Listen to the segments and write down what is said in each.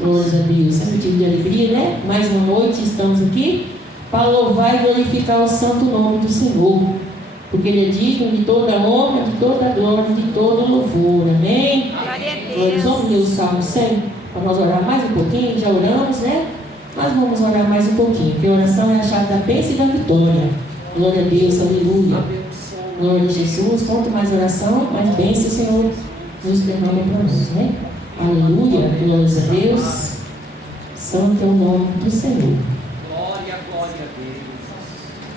Glórias a Deus. É motivo de alegria, né? Mais uma noite estamos aqui para louvar e glorificar o santo nome do Senhor. Porque Ele é digno de toda honra, de toda glória, de todo louvor. Amém? Nós vamos ler o Salmo 100 para nós orar mais um pouquinho. Já oramos, né? Mas vamos orar mais um pouquinho. Porque a oração é a chave da bênção e da vitória. Glória a Deus, aleluia. Glória a Jesus. Quanto mais oração, mais bênção o Senhor nos derrama para nós, né? Aleluia. Glórias a Deus. Santo é o nome do Senhor. Glória a Deus.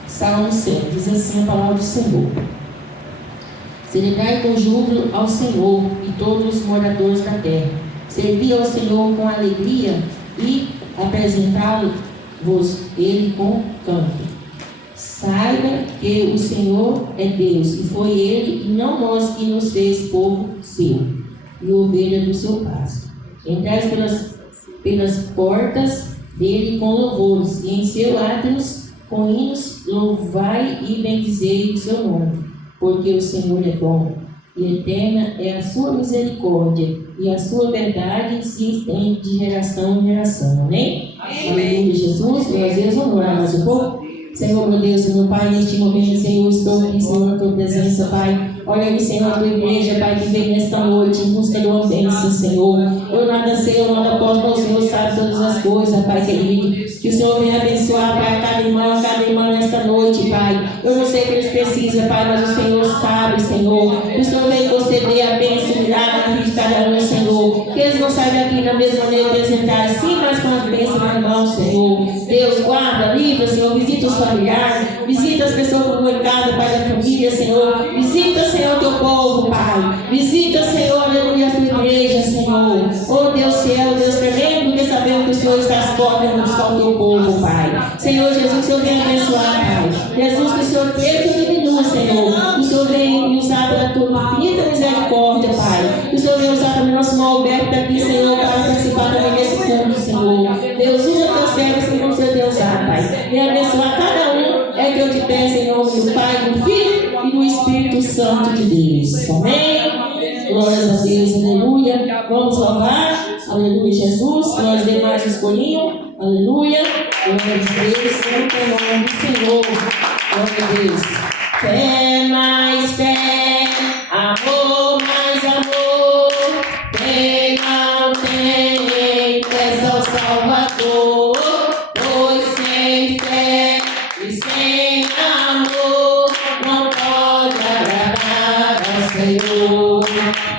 Salmo 100, diz assim a palavra do Senhor: celebrai com júbilo ao Senhor e todos os moradores da terra. Servi ao Senhor com alegria e apresentá-lo-vos Ele com canto. Saiba que o Senhor é Deus, e foi Ele e não nós que nos fez povo seu e ovelha do seu pasto. Entrai pelas portas dele com louvores, e em seus átrios com hinos louvai e bendizei o seu nome, porque o Senhor é bom, e eterna é a sua misericórdia, e a sua verdade se estende de geração em geração. Amém? Aleluia, Jesus. Glória a Deus. Vamos orar mais um pouco? Senhor, meu Deus e meu Pai, neste momento, Senhor, estou aqui, Senhor, na tua presença, Pai. Olha aí, Senhor, a tua igreja, Pai, que vem nesta noite em busca de uma bênção, Senhor. Eu nada sei, eu nada posso, mas o Senhor sabe todas as coisas, Pai querido. Que o Senhor venha abençoar, Pai, cada irmã nesta noite, Pai. Eu não sei o que eles precisam, Pai, mas o Senhor sabe, Senhor. Que o Senhor venha conceder a bênção e milagre na vida de cada um, Senhor. Que eles não saiam daqui na mesma maneira de apresentar, assim, mas com as bênçãos na mão, Senhor. Deus, guarda, livra, Senhor, visita os familiares, visita as pessoas que estão em casa, Pai da família, Senhor. Visita, Senhor, teu povo, Pai. Visita, Senhor, aleluia, a tua igreja, Senhor. Oh Deus fiel, Deus tremendo, porque sabemos que o Senhor está às portas para buscar o teu povo, Pai. Senhor Jesus, o Senhor vem abençoar, Pai. Jesus, que o Senhor cresça e diminua, Senhor. Que o Senhor vem me usar pela tua infinita misericórdia, Pai. Que o Senhor vem usar também nosso irmão Alberto aqui, Senhor, para participar também desse culto, Senhor. Deus, usa teus servos que vão ser Deus, Pai. Vem abençoar cada um. É que eu te peço em nome do Pai, do Filho e do Espírito Santo de Deus. Amém? Glórias a Deus, aleluia. Vamos louvar, aleluia, Jesus. Nós demais escolhinhos, aleluia. Glória a Deus, santo é o nome do Senhor. Glória a Deus. Fé mais fé, amor mais amor. Quem não tem, peça ao Salvador. Pois sem fé e sem amor não pode agradar ao Senhor.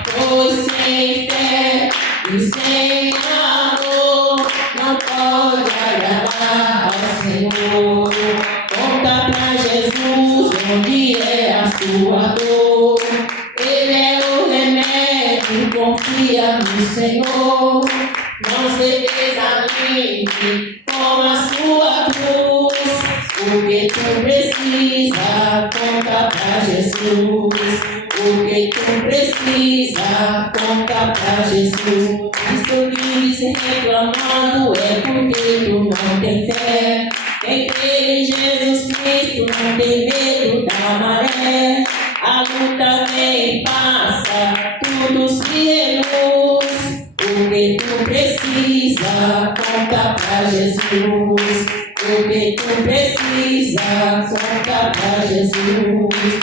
Pois sem fé e sem amor não pode agradar ao Senhor. Conta pra Jesus onde é a sua dor. Ele é o remédio, confia no Senhor. Não se desanime com a sua cruz. O que tu precisa, conta pra Jesus. O que tu precisa, conta pra Jesus. Se tu vives reclamando é porque tu não tem fé. Quem crê em Jesus Cristo não tem medo da maré. A luta vem e passa, tudo se reluz. O que tu precisa, conta pra Jesus. O que tu precisa, conta pra Jesus.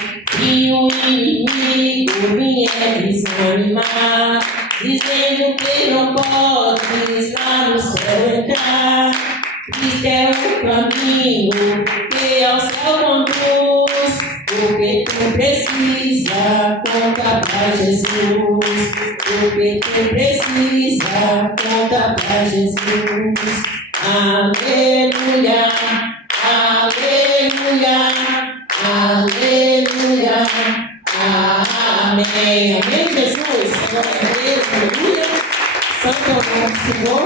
E o inimigo vier desanimar, dizendo que não podes lá no céu entrar. Cristo é o caminho que ao céu conduz. O que tu precisa, conta pra Jesus. O que tu precisa, conta pra Jesus. Aleluia, aleluia, aleluia, amém. Amém, Jesus. Glória a Deus, aleluia. Santo é o nome do Senhor.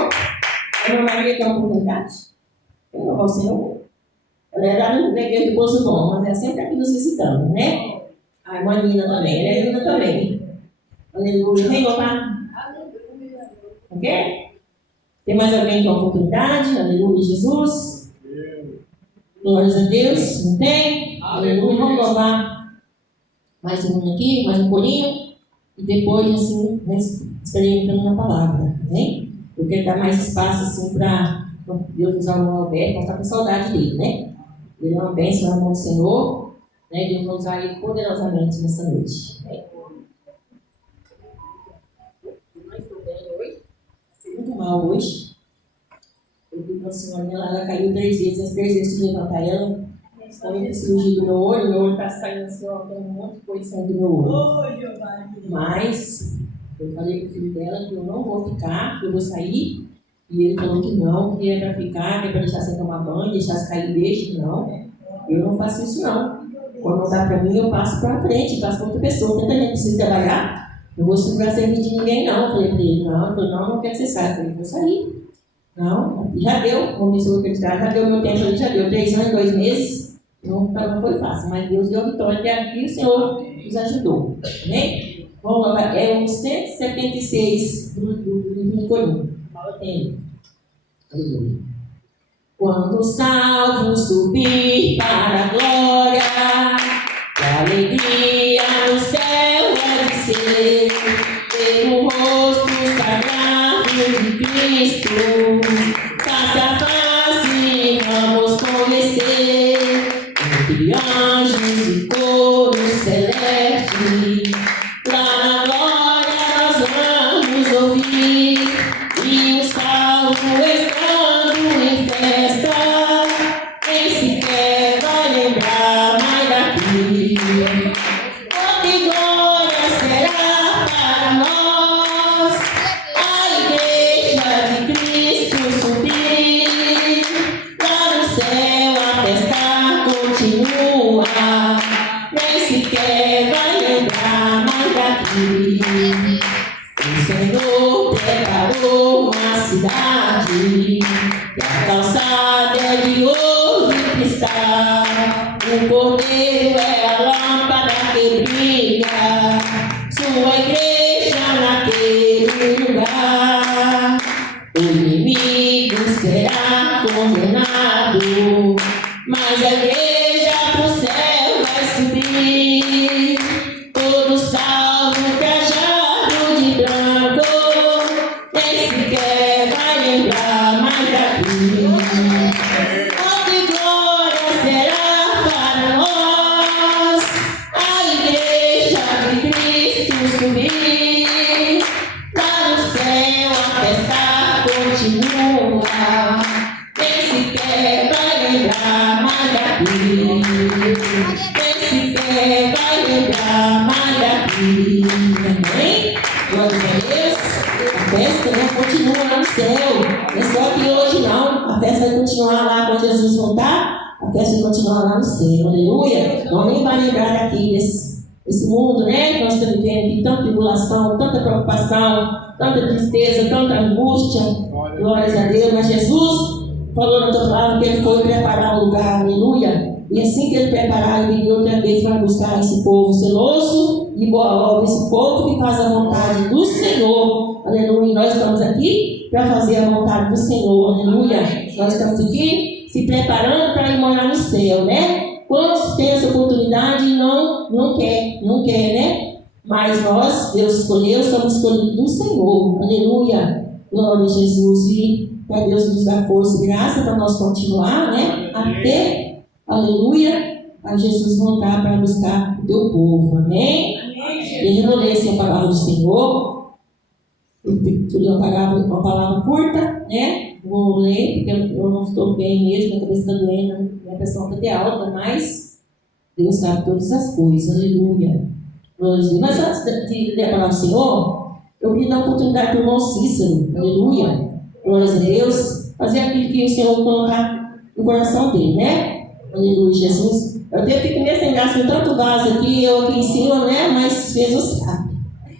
A irmã Maria tem uma oportunidade. Eu louvar o Senhor. Ela é lá na igreja do Poço Bom, mas é sempre aqui nos visitando, né? A irmã Nina também, ela é linda também. Aleluia. Vem louvar. Ok? Tem mais alguém que tem uma oportunidade? Aleluia, Jesus. Glórias a Deus. Não tem? Aleluia. Vamos louvar mais um aqui, mais um corinho. E depois, assim, estarei entrando na palavra. Amém? Eu eu quero dar mais espaço assim para Deus usar o Alberto, nós estamos com saudade dele, né? Ele é uma bênção na mão do Senhor, né? Deus vai usar ele poderosamente nessa noite. Não estou bem hoje, estou muito mal hoje. Eu vi uma senhorinha lá, ela caiu 3 vezes, as 3 vezes que levantar ela, também cirurgia do meu olho está saindo assim, ó, tem um monte de coisa saindo do meu olho. Mas eu falei pro filho dela que eu não vou ficar, que eu vou sair. E ele falou que não, que é para ficar, que é para deixar sem tomar banho, deixar se cair deixa. Não, eu não faço isso não. Quando não dá para mim, eu passo para frente, passo para outra pessoa. Tanta gente precisa trabalhar, não vou segurar serviço de ninguém não. Eu falei para ele, não, não quero que você saia. Eu falei, vou sair. Não, já deu, como disse o acreditar, já deu meu tempo ali, já deu 3 anos, 2 meses. Não foi fácil, mas Deus deu a vitória até aqui e o Senhor nos ajudou. Amém? Vamos lá, é o 176 do livro de Coríntios. Fala tem. Aleluia. Quando o salvo subir para a glória, a alegria no céu vai descer, ter o rosto sagrado de Cristo, face a face vamos conhecer, entre anjos e coro celeste, lá na glória nós vamos ouvir, e o salvo estando em festa, nem sequer vai lembrar mais daqui. Oh, que glória será para nós, a igreja de Cristo subir, lá no céu a festa continua, nem sequer vai lembrar mais daqui. O Senhor preparou uma cidade, e a calçada é de ouro e cristal. O cordeiro é a lâmpada que brilha, sua igreja naquele lugar. O inimigo será condenado, mas a igreja pro céu vai subir. Todo salvo trajado de branco, nem sequer vai lembrar mais daqui. Oh, que glória será para nós, a igreja de Cristo subir, lá no céu a festa continua, nem sequer vai lembrar mais daqui. Nem sequer vai lembrar mais daqui. Amém? Glória a Deus. A festa, né, continua lá no céu. Não é só que hoje não. A festa vai continuar lá quando Jesus voltar. A festa vai continuar lá no céu. Aleluia. Não nem vai lembrar daqui desse mundo, né? Que nós estamos vivendo aqui, tanta tribulação, tanta preocupação, tanta tristeza, tanta angústia. Glórias a Deus. Mas Jesus falou na tua palavra que ele foi preparar o lugar. Aleluia. E assim que ele preparar, ele viria outra vez para buscar esse povo zeloso e boa obra, esse povo que faz a vontade do Senhor. Aleluia. E nós estamos aqui para fazer a vontade do Senhor. Aleluia. Nós estamos aqui se preparando para ir morar no céu, né? Quantos têm essa oportunidade e não quer, né? Mas nós, Deus escolheu, somos escolhidos do Senhor. Aleluia. Glória a Jesus. E para Deus nos dar força e graça para nós continuar, né? Até, aleluia, a Jesus voltar para buscar o teu povo. Amém? E eu não leio assim a palavra do Senhor. Eu li uma palavra curta, né? Vou ler, porque eu não estou bem mesmo, minha cabeça está doendo, minha pressão está até alta, mas Deus sabe todas as coisas. Aleluia. Mas antes de ler a palavra do Senhor, eu queria dar oportunidade para o irmão Cícero. Aleluia. Glória a Deus. Fazer aquilo que o Senhor colocar no coração dele, né? Aleluia, Jesus. Eu tenho que comer sem graça com tanto vaso aqui, eu aqui em cima, né? Mas Jesus sabe.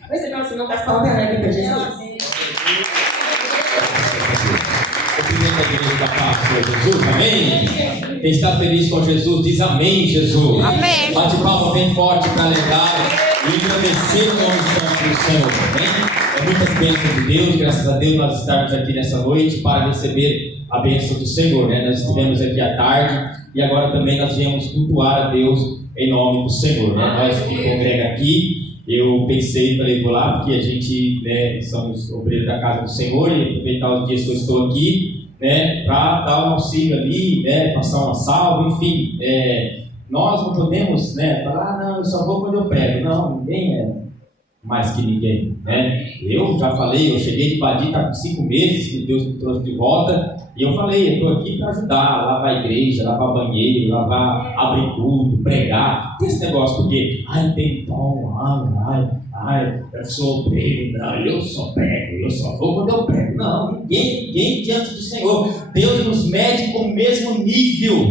Mas você não está falando aqui para Jesus? Jesus, amém? Quem está feliz com Jesus diz amém, Jesus. Amém. Bate palma bem forte para alegrar e agradecer o nome do Senhor, amém? É muitas bênçãos de Deus, graças a Deus nós estamos aqui nessa noite para receber a bênção do Senhor, né? Nós estivemos aqui à tarde e agora também nós viemos cultuar a Deus em nome do Senhor, né? Nós que congrega aqui eu pensei, falei, vou lá, porque a gente, né, somos obreiros da casa do Senhor, e aproveitar os dias que eu estou aqui, né, para dar um auxílio ali, né, passar uma salva, enfim. Nós não podemos, né, falar, não, eu só vou quando eu prego. Não, ninguém é mais que ninguém, né? Eu já falei, eu cheguei de Badia, está com 5 meses que Deus me trouxe de volta, e eu falei, eu estou aqui para ajudar, lavar a igreja, lavar banheiro, abrir tudo, pregar. Tem esse negócio, porque, tem pão, eu sou obreiro, não, eu só prego, eu só vou quando eu prego. Não, ninguém diante do Senhor. Deus nos mede com o mesmo nível,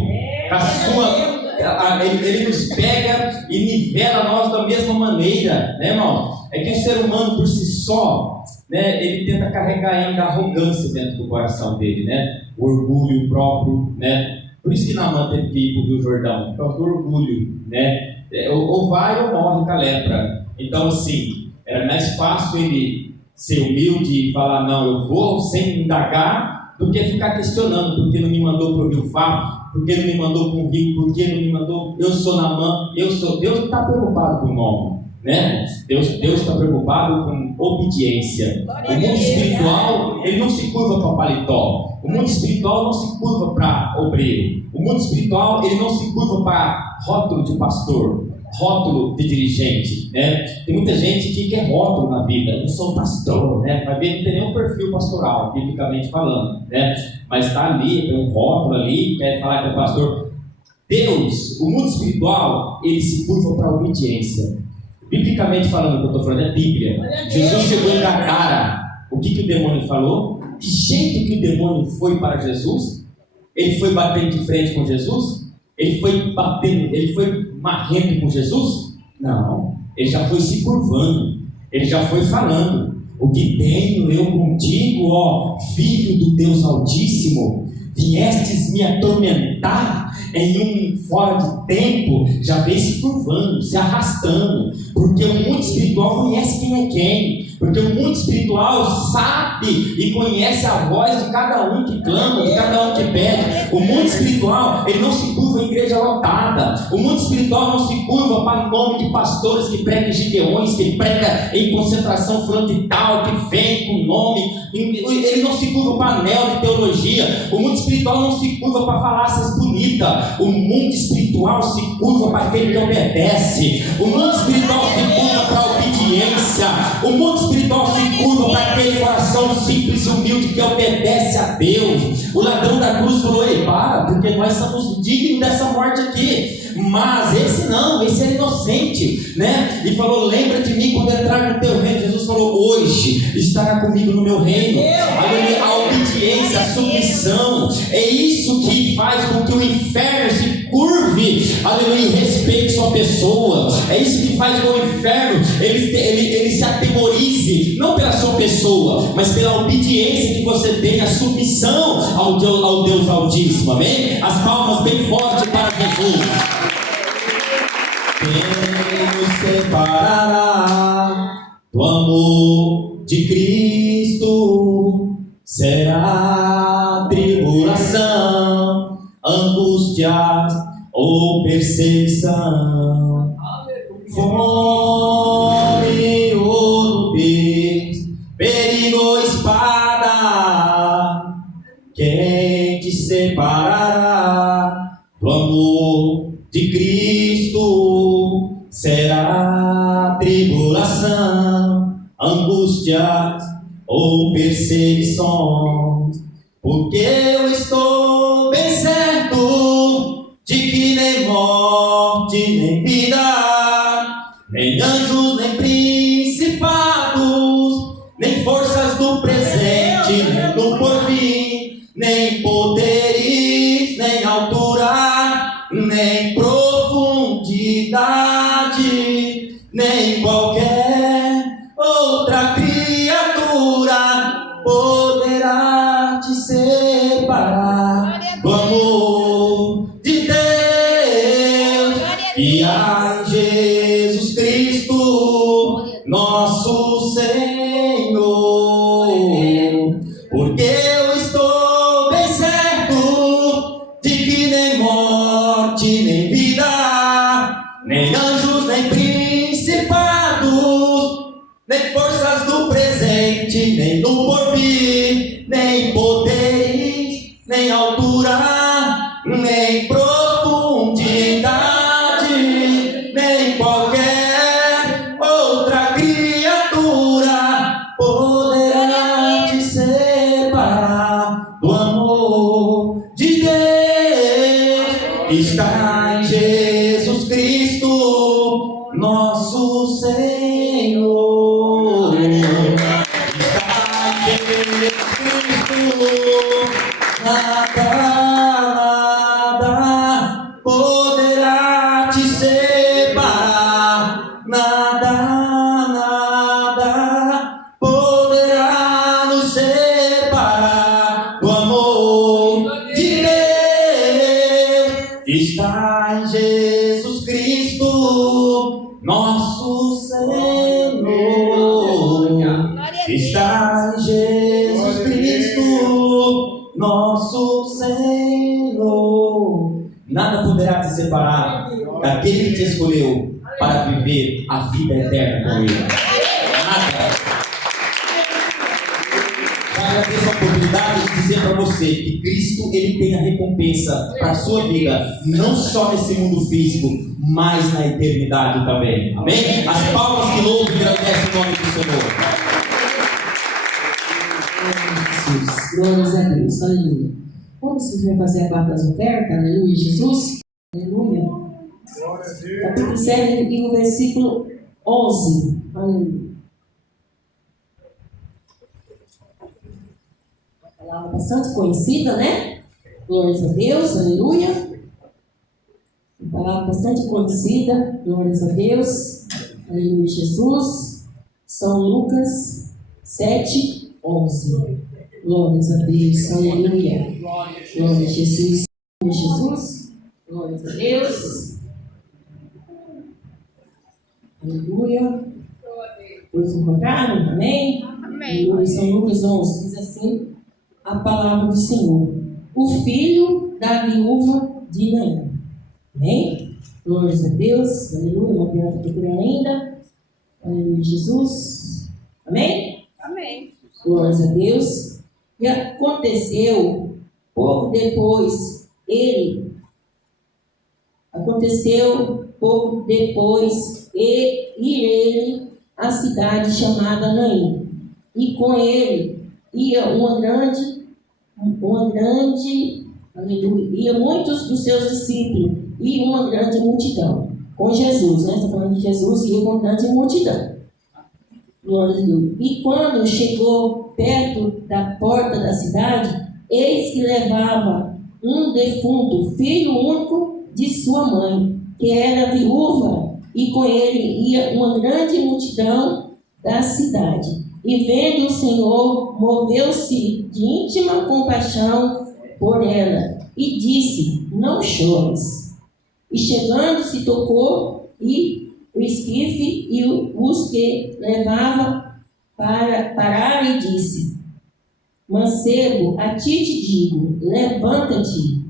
Ele nos pega e nivela nós da mesma maneira, né, irmão? É que o ser humano por si só, né, ele tenta carregar ainda a arrogância dentro do coração dele, né? O orgulho próprio, né? Por isso que Naamã teve que ir para o Rio Jordão, por causa do orgulho, né? Ou vai ou morre com a lepra. Então, assim, era mais fácil ele ser humilde e falar, não, eu vou, sem indagar, do que ficar questionando, porque não me mandou para o Rio Fá, porque não me mandou para o Rio, porque não me mandou, eu sou Naamã, Deus não está preocupado com o nome, né? Deus está preocupado com obediência. O mundo espiritual, ele não se curva para paletó. O mundo espiritual não se curva para obreiro. O mundo espiritual, ele não se curva para rótulo de pastor, rótulo de dirigente, né? Tem muita gente que quer rótulo na vida. Eu sou pastor, né? Vai ver, não tem nenhum perfil pastoral, biblicamente falando, né? Mas está ali, tem um rótulo ali, quer falar que é pastor. Deus, o mundo espiritual, ele se curva para a obediência. Biblicamente falando, o que eu estou falando é Bíblia. Jesus chegou e dar cara. O que o demônio falou? Que jeito que o demônio foi para Jesus? Ele foi batendo de frente com Jesus? Ele foi marrendo com Jesus? Não. Ele já foi se curvando. Ele já foi falando. O que tenho eu contigo, ó Filho do Deus Altíssimo? Viestes me atormentar em um fora de tempo, já vem se curvando, se arrastando, porque o mundo espiritual conhece quem é quem, porque o mundo espiritual sabe e conhece a voz de cada um que clama, de cada um que pede. O mundo espiritual, ele não se curva em igreja lotada. O mundo espiritual não se curva para o nome de pastores que pregam em gideões, que pregam em concentração fulano de tal, que vem com nome. Ele não se curva para anel de teologia. O mundo espiritual não se curva para falácias bonitas. O mundo espiritual se curva para aquele que obedece. O mundo espiritual se curva para a obediência. O mundo espiritual se curva para aquele coração simples e humilde que obedece a Deus. O ladrão da cruz falou, ei, para, porque nós somos dignos dessa morte aqui. Mas esse não, esse era inocente, né? E falou, lembra de mim quando entrar no teu reino. Jesus falou, hoje estará comigo no meu reino. A obediência, a submissão, é isso que faz com que o inferno se curve, aleluia, e respeite sua pessoa. É isso que faz com que o inferno ele se atemorize, não pela sua pessoa, mas pela obediência que você tem, a submissão ao Deus Altíssimo, amém? As palmas bem fortes para Jesus. Quem nos separará do amor de Cristo? Será tribulação, angústias ou perseguição, fome ou nudez, perigo ou espada. Quem te separará do amor de Cristo? Será tribulação, angústias ou perseguições, porque eu estou bem certo de que nem morte, nem vida, nem anjos, nem principados, nem forças do presente, nem do porvir, nem poderes, nem altura, nem profundidade, nem qualquer outra criatura poderá te separar do amor de Deus e a Jesus Cristo, nosso Senhor. Porque eu estou bem certo de que nem morte, nem vida, nem anjos, nem principados, separar do amor de Deus. Está em Jesus Cristo, nosso Senhor. Está em Jesus Cristo, nada poderá te separar, nada poderá nos separar do amor de Deus. Está em Jesus Cristo, nosso Senhor. Está em Jesus Cristo, nosso Senhor. Nada poderá te separar daquele que te escolheu para viver a vida eterna com Ele. Nada. Eu agradeço a oportunidade de dizer para você que Cristo, Ele tem a recompensa para a sua vida, não só nesse mundo físico, mas na eternidade também. Amém? As palmas que louvam e agradecem o nome do Senhor. Glórias a Deus, aleluia. Como você vai fazer a parte das ofertas? Aleluia, Jesus. Aleluia. Capítulo 7 e o versículo 11. Aleluia. Uma palavra bastante conhecida, né? Glórias a Deus, aleluia. Uma palavra bastante conhecida, glórias a Deus. Aleluia, Jesus. São Lucas 7, 11. Glórias a Deus, aleluia. Glória a Jesus. Jesus. Glórias a Deus. Aleluia. Todos encontraram? Amém? Aleluia. São Lucas 11. Diz assim a palavra do Senhor. O filho da viúva de Naim. Amém? Glórias a Deus. Aleluia. Uma criança procurando ainda. Aleluia, Jesus. Amém? Amém. Glórias a Deus. E aconteceu pouco depois ir ele à cidade chamada Naim, e com ele ia ia muitos dos seus discípulos e uma grande multidão. Com Jesus, né? Está falando de Jesus, ia com grande multidão. Glória a Deus. E quando chegou perto da porta da cidade, eis que levava um defunto, filho único de sua mãe, que era viúva, e com ele ia uma grande multidão da cidade. E vendo o Senhor, moveu-se de íntima compaixão por ela, e disse: não chores. E chegando-se, tocou o esquife, e os que levava pararam, e disse: mancebo, a ti te digo, levanta-te.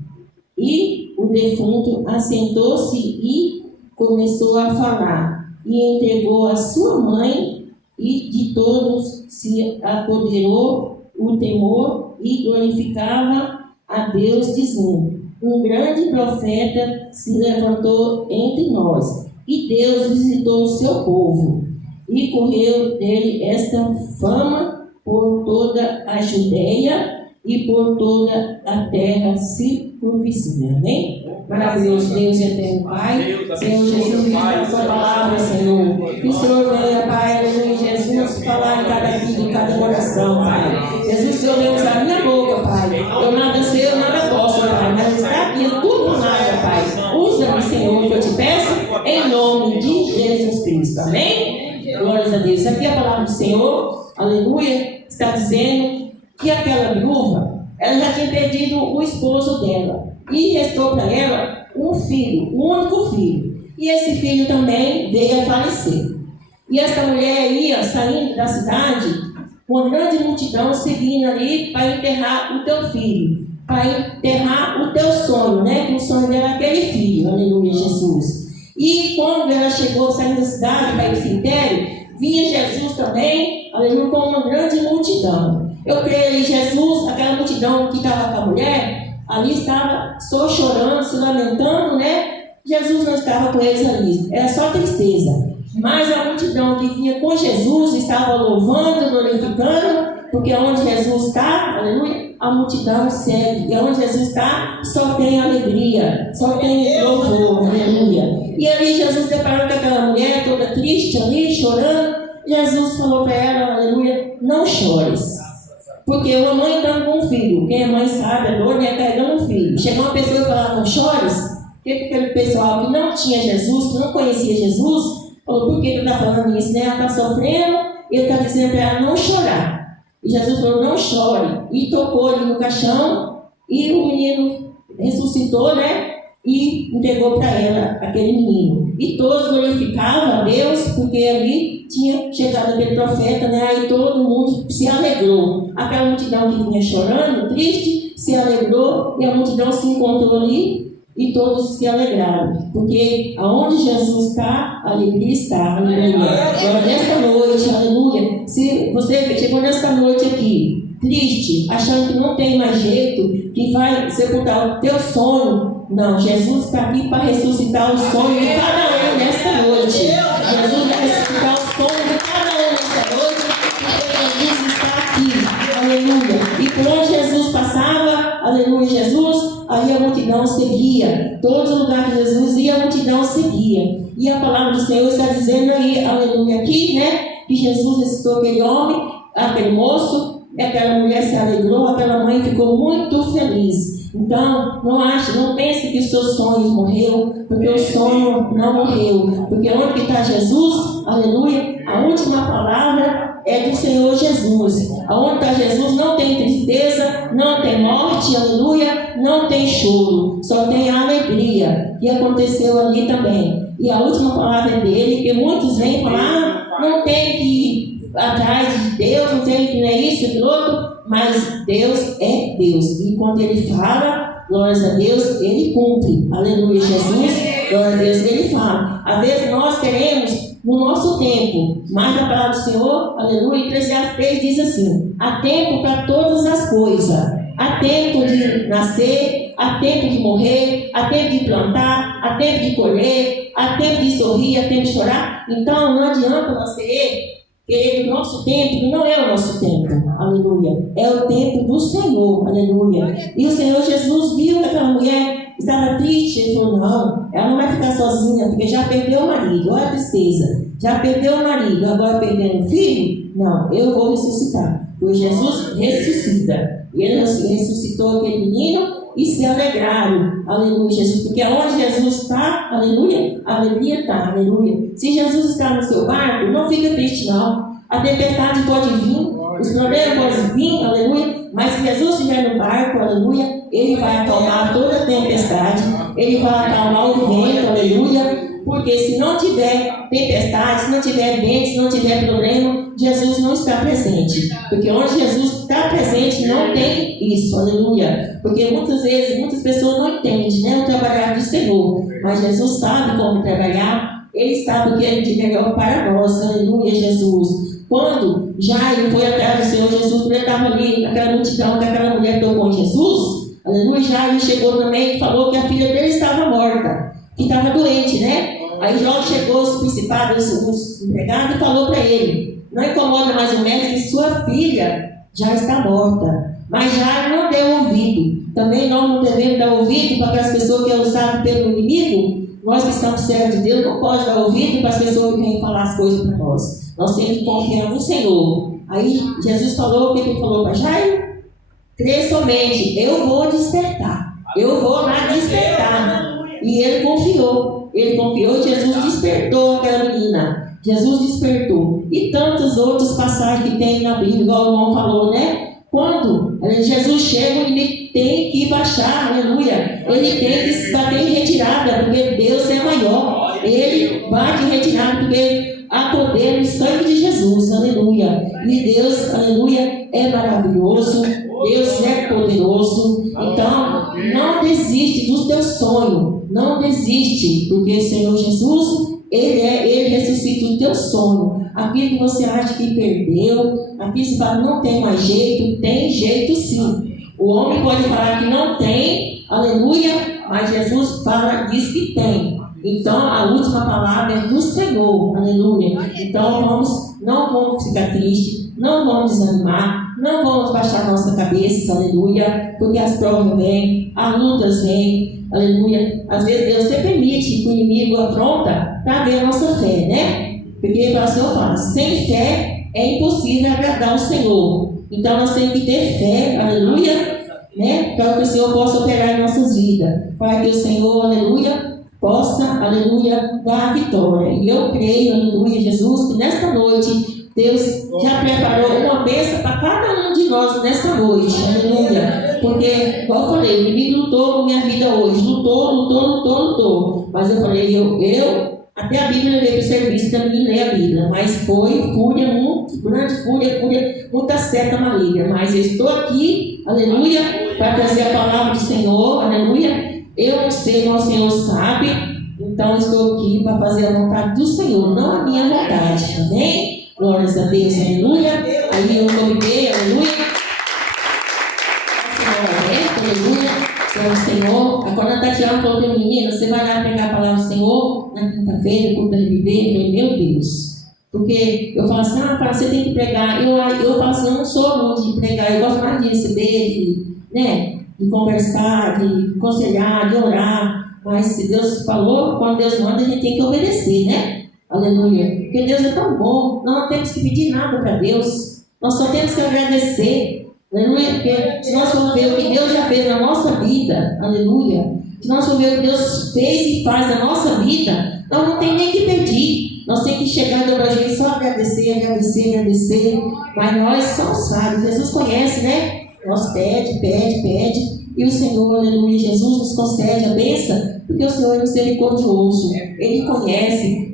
E o defunto assentou-se e começou a falar, e entregou a sua mãe, e de todos se apoderou o temor, e glorificava a Deus, dizendo: um grande profeta se levantou entre nós, e Deus visitou o seu povo. E correu dele esta fama por toda a Judeia e por toda a terra circunvizinha. Amém? Maravilhoso Deus e eterno Pai, Senhor Jesus, a sua palavra, Senhor. Que o Senhor venha, Pai, aleluia, Jesus, falar em cada vida, em cada coração, Pai. Jesus, o Senhor venha usar a minha boca, Pai. Eu nada sei, eu nada posso, Pai, mas está aqui tudo por nada, Pai. Usa-me, Senhor, que eu te peço, em nome de Jesus Cristo. Amém? Glórias a Deus. Aqui é a palavra do Senhor, aleluia, está dizendo que aquela viúva, ela já tinha perdido o esposo dela. E restou para ela um filho, um único filho. E esse filho também veio a falecer. E essa mulher ia saindo da cidade, uma grande multidão seguindo ali para enterrar o teu filho, para enterrar o teu sonho, né? Que o sonho dela era aquele filho, aleluia, Jesus. E quando ela chegou saindo da cidade para ir para o cemitério, vinha Jesus também, aleluia, com uma grande multidão. Eu creio ali, Jesus, aquela multidão que estava com a mulher, ali estava só chorando, se lamentando, né? Jesus não estava com eles ali, era só tristeza. Mas a multidão que vinha com Jesus estava louvando, glorificando Porque onde Jesus está, aleluia, a multidão segue. E onde Jesus está, só tem alegria, só tem louvor, aleluia. E ali Jesus deparou com aquela mulher toda triste ali, chorando. Jesus falou para ela, aleluia, não chores. Porque uma mãe estando com um filho, quem é mãe sabe, a dor é carregando um filho. Chegou uma pessoa e falou, não chores. Porque aquele pessoal que não tinha Jesus, que não conhecia Jesus, falou, por que ele está falando isso? Né? Ela está sofrendo, ele está dizendo para ela não chorar. E Jesus falou, não chore. E tocou ali no caixão, e o menino ressuscitou, né? E entregou para ela aquele menino. E todos glorificavam a Deus, porque ali tinha chegado aquele profeta, né? Aí todo mundo se alegrou. Aquela multidão que vinha chorando, triste, se alegrou, e a multidão se encontrou ali, e todos se alegraram. Porque aonde Jesus está, a alegria está. Aleluia. Agora, nesta noite, aleluia, se você chegou nesta noite aqui, triste, achando que não tem mais jeito, que vai sepultar o teu sonho, não, Jesus está aqui para ressuscitar o sonho de cada um nesta noite. Jesus vai ressuscitar o sonho de cada um nesta noite, porque Jesus está aqui. Aleluia. E por onde Jesus passava, aleluia, Jesus, aí a multidão seguia. Todos os lugares que Jesus ia, a multidão seguia. E a palavra do Senhor está dizendo aí, aleluia, aqui, né, que Jesus ressuscitou aquele homem, aquele moço, aquela mulher se alegrou, aquela mãe ficou muito feliz. Então, não pense que o seu sonho morreu, porque o sonho não morreu. Porque onde está Jesus, aleluia, a última palavra é do Senhor Jesus. Aonde está Jesus não tem tristeza, não tem morte, aleluia, não tem choro, só tem alegria. E aconteceu ali também. E a última palavra é dele, que muitos vêm falar, não tem que ir atrás de Deus, não tem que é isso, aquilo outro. Mas Deus é Deus. E quando Ele fala, glórias a Deus, Ele cumpre. Aleluia, Jesus, glória a Deus, Ele fala. Às vezes nós queremos, no nosso tempo, mas a palavra do Senhor, aleluia, Eclesiastes 3 diz assim, há tempo para todas as coisas. Há tempo de nascer, há tempo de morrer, há tempo de plantar, há tempo de colher, há tempo de sorrir, há tempo de chorar. Então não adianta nós querer o nosso tempo, que não é o nosso tempo, aleluia, é o tempo do Senhor, aleluia. E o Senhor Jesus viu que aquela mulher estava triste, ele falou, não, ela não vai ficar sozinha, porque já perdeu o marido, olha a tristeza, já perdeu o marido, agora perdendo o filho, não, eu vou ressuscitar, porque Jesus ressuscita, e ele ressuscitou aquele menino, e se alegraram, aleluia, Jesus, porque onde Jesus está, aleluia, a alegria está, aleluia. Se Jesus está no seu barco, não fica triste não, a tempestade pode vir, os problemas podem vir, aleluia, mas se Jesus estiver no barco, aleluia, Ele vai acalmar toda a tempestade, Ele vai acalmar o vento, aleluia, porque se não tiver tempestade, se não tiver vento, se não tiver problema, Jesus não está presente. Porque onde Jesus está presente não tem isso, aleluia. Porque muitas vezes, muitas pessoas não entendem, né, o trabalhar do Senhor. Mas Jesus sabe como trabalhar, Ele sabe o que é de melhor para nós, aleluia, Jesus. Quando Jairo foi atrás do Senhor Jesus, quando ele estava ali naquela multidão que aquela mulher tocou em Jesus, aleluia, Jairo chegou também e falou que a filha dele estava morta, que estava doente, né? Aí João chegou, os principados, os empregados, e falou para ele, não incomoda mais o mestre, que sua filha já está morta. Mas Jairo não deu ouvido. Também nós não devemos dar ouvido para aquelas pessoas que é usado pelo inimigo. Nós que somos servos de Deus não podemos dar ouvido para as pessoas que vêm falar as coisas para nós. Nós temos que confiar no Senhor. Aí Jesus falou, o que ele falou para Jairo? Crê somente, eu vou despertar. Eu vou lá despertar. E ele confiou. Ele confiou, Jesus despertou aquela menina. Jesus despertou. E tantas outras passagens que tem na Bíblia, igual o irmão falou, né? Quando Jesus chega, ele tem que baixar, aleluia. Ele tem que bater em retirada, porque Deus é maior. Ele bate em retirada, porque há poder no sangue de Jesus, aleluia. E Deus, aleluia, é maravilhoso. Deus é poderoso. Então, não desiste do teu sonho. Não desiste, porque o Senhor Jesus, Ele ressuscita o teu sonho. Aquilo que você acha que perdeu, aquilo que você fala, não tem mais jeito, tem jeito sim. O homem pode falar que não tem, aleluia, mas Jesus diz que tem. Então, a última palavra é do Senhor, aleluia. Então, não vamos ficar tristes, não vamos desanimar. não vamos baixar nossa cabeça, aleluia, porque as provas vêm, as lutas vêm, aleluia. Às vezes Deus até permite que o inimigo afronta para ver a nossa fé, né? Porque o Senhor fala, sem fé é impossível agradar o Senhor. Então nós temos que ter fé, aleluia, né? Para que o Senhor possa operar em nossas vidas, para que o Senhor, aleluia, possa, aleluia, dar a vitória. E eu creio, aleluia, Jesus, que nesta noite Deus já preparou uma bênção para cada um de nós nessa noite, aleluia. Porque, como eu falei, o inimigo lutou com minha vida hoje, lutou. Mas eu falei, eu até a Bíblia veio para o serviço, também ler a Bíblia, mas foi fúria, muito grande fúria, muita seta maligna. Mas eu estou aqui, aleluia, para trazer a palavra do Senhor, aleluia. Eu não sei, mas o Senhor sabe, então eu estou aqui para fazer a vontade do Senhor, não a minha vontade, amém? Glórias a Deus, aleluia. Aí eu convidei, aleluia. Senhor. Agora a Tatiana falou para a menina, você vai lá pegar a palavra do Senhor na quinta-feira, culto da reviver. Eu falei, meu Deus. Porque eu falo assim, você tem que pregar. Eu falo assim, eu não sou muito de pregar, eu gosto mais de receber, de conversar, de aconselhar, de orar. Mas se Deus falou, quando Deus manda, a gente tem que obedecer, né? Aleluia. Porque Deus é tão bom. Nós não temos que pedir nada para Deus. Nós só temos que agradecer. Aleluia. Porque se nós formos ver o que Deus já fez na nossa vida, aleluia. Se nós formos ver o que Deus fez e faz na nossa vida, nós não temos nem que pedir. Nós temos que chegar do Brasil e só agradecer. Mas nós somos sábios. Jesus conhece, né? Nós pede. E o Senhor, aleluia, Jesus nos concede a bênção, porque o Senhor é misericordioso. Ele conhece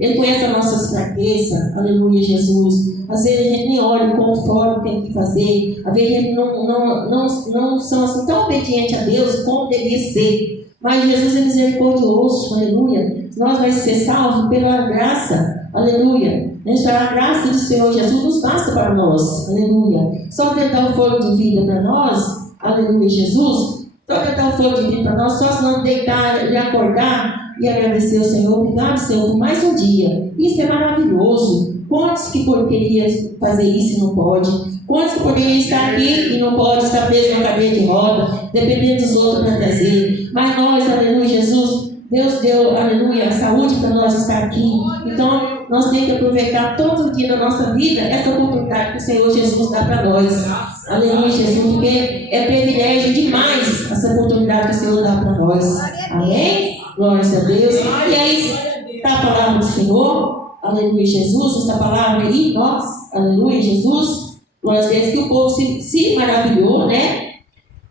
as nossas fraquezas, aleluia, Jesus. Às vezes a gente nem olha conforme tem que fazer, às vezes a gente não são assim, tão obedientes a Deus como deveria ser. Mas Jesus é misericordioso, aleluia. Nós vamos ser salvos pela graça, aleluia. A graça do Senhor Jesus nos basta para nós, aleluia. Só Ele dá o fogo de vida para nós, aleluia, Jesus. Só Ele dá o fogo de vida para nós, só se não deitar e acordar e agradecer ao Senhor. Obrigado, Senhor, por mais um dia. Isso é maravilhoso. Quantos que poderiam fazer isso e não pode? Quantos que poderiam estar aqui e não pode estar preso na cadeira de roda, dependendo dos outros para trazer? Mas nós, aleluia, Jesus, Deus deu, aleluia, saúde para nós estar aqui. Então, nós temos que aproveitar todo o dia da nossa vida essa oportunidade que o Senhor Jesus dá para nós. Aleluia, Jesus, porque é privilégio demais essa oportunidade que o Senhor dá para nós. Amém? Glórias a Deus. E aí, está a palavra do Senhor. Aleluia, Jesus. Essa palavra aí, nós. Aleluia, Jesus. Glórias a Deus. Que o povo se maravilhou, né?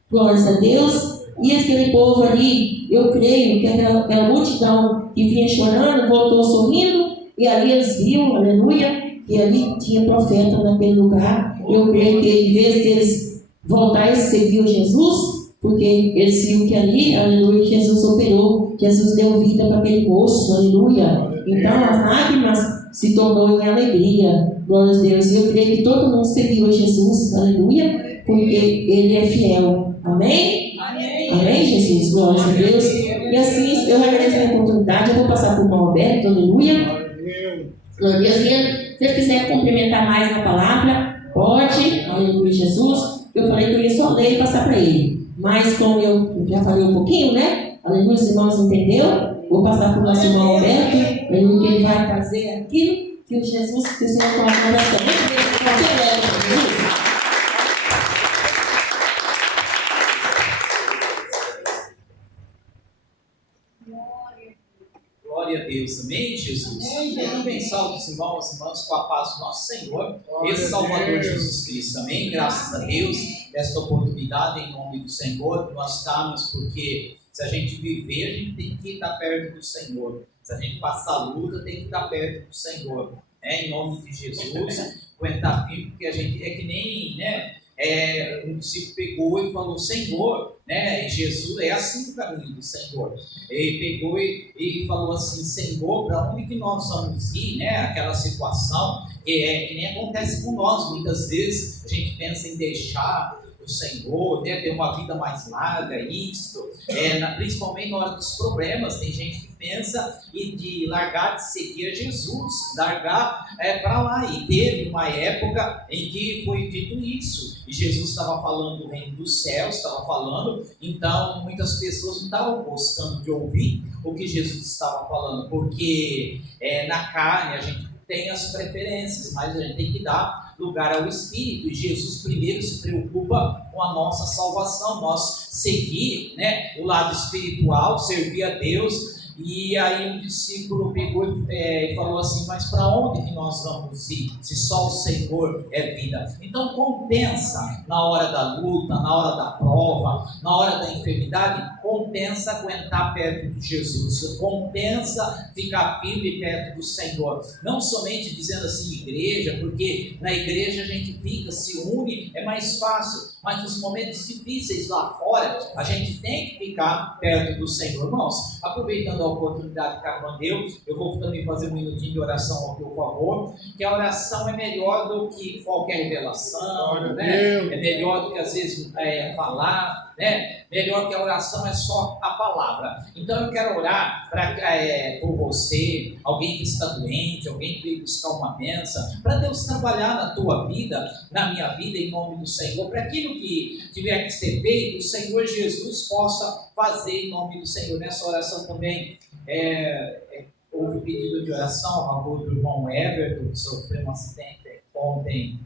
Glórias a Deus. E aquele povo ali, eu creio que aquela multidão que vinha chorando, voltou sorrindo. E ali eles viram, aleluia, que ali tinha profeta naquele lugar. Eu creio que em vez de eles voltarem a seguir Jesus, porque eles viram que ali, aleluia, Jesus operou, Jesus deu vida para aquele moço, aleluia. Então as lágrimas se tornou em alegria, glória a Deus. E eu creio que todo mundo seguiu Jesus, aleluia, porque Ele é fiel. Amém? Amém, Jesus, glória a Deus. E assim, eu agradeço a oportunidade, eu vou passar por Paulo Alberto, aleluia. Glória a Deus. Se você quiser complementar mais na palavra, pode, aleluia, Jesus. Eu falei que eu ia só ler e passar para ele. Mas como eu já falei um pouquinho, né? Aleluia, os irmãos entenderam? Vou passar para o nosso irmão Alberto, aleluia, que ele vai fazer aquilo que o Jesus, que o Senhor coloca no coração. Glória a Deus, amém, Jesus? Abençoe os irmãos e irmãs com a paz do nosso Senhor, esse Salvador Jesus Cristo, amém? Graças a Deus, esta oportunidade em nome do Senhor, nós estamos, porque se a gente viver, a gente tem que estar perto do Senhor, se a gente passar a luta, tem que estar perto do Senhor, né? Em nome de Jesus, aguentar firme, porque a gente é que nem, né? Um discípulo pegou e falou, Senhor, né? E Jesus é assim o caminho do Senhor. Ele pegou e falou assim, Senhor, para onde que nós vamos ir, né? Aquela situação que nem acontece com nós, muitas vezes a gente pensa em deixar do Senhor, né? Ter uma vida mais larga, principalmente na hora dos problemas. Tem gente que pensa de largar de seguir a Jesus, largar para lá. E teve uma época em que foi dito isso, e Jesus estava falando do reino dos céus, estava falando, então muitas pessoas não estavam gostando de ouvir o que Jesus estava falando, porque na carne a gente tem as preferências, mas a gente tem que dar lugar ao Espírito, e Jesus primeiro se preocupa com a nossa salvação, nós seguir, né, o lado espiritual, servir a Deus. E aí o discípulo pegou e falou assim: mas para onde que nós vamos ir, se só o Senhor é vida? Então compensa na hora da luta, na hora da prova, na hora da enfermidade, compensa aguentar perto de Jesus, compensa ficar firme perto do Senhor, não somente dizendo assim igreja, porque na igreja a gente fica, se une, é mais fácil, mas nos momentos difíceis lá fora, a gente tem que ficar perto do Senhor. Irmãos, aproveitando a oportunidade que a irmã deu, eu vou também fazer um minutinho de oração ao teu favor, que a oração é melhor do que qualquer revelação, né? É melhor do que às vezes falar, né? Melhor que a oração é só a palavra. Então eu quero orar por você, alguém que está doente, alguém que veio buscar uma bênção, para Deus trabalhar na tua vida, na minha vida, em nome do Senhor, para aquilo que tiver que ser feito, o Senhor Jesus possa fazer em nome do Senhor. Nessa oração também houve pedido de oração a favor do irmão Everton, que sofreu um acidente ontem,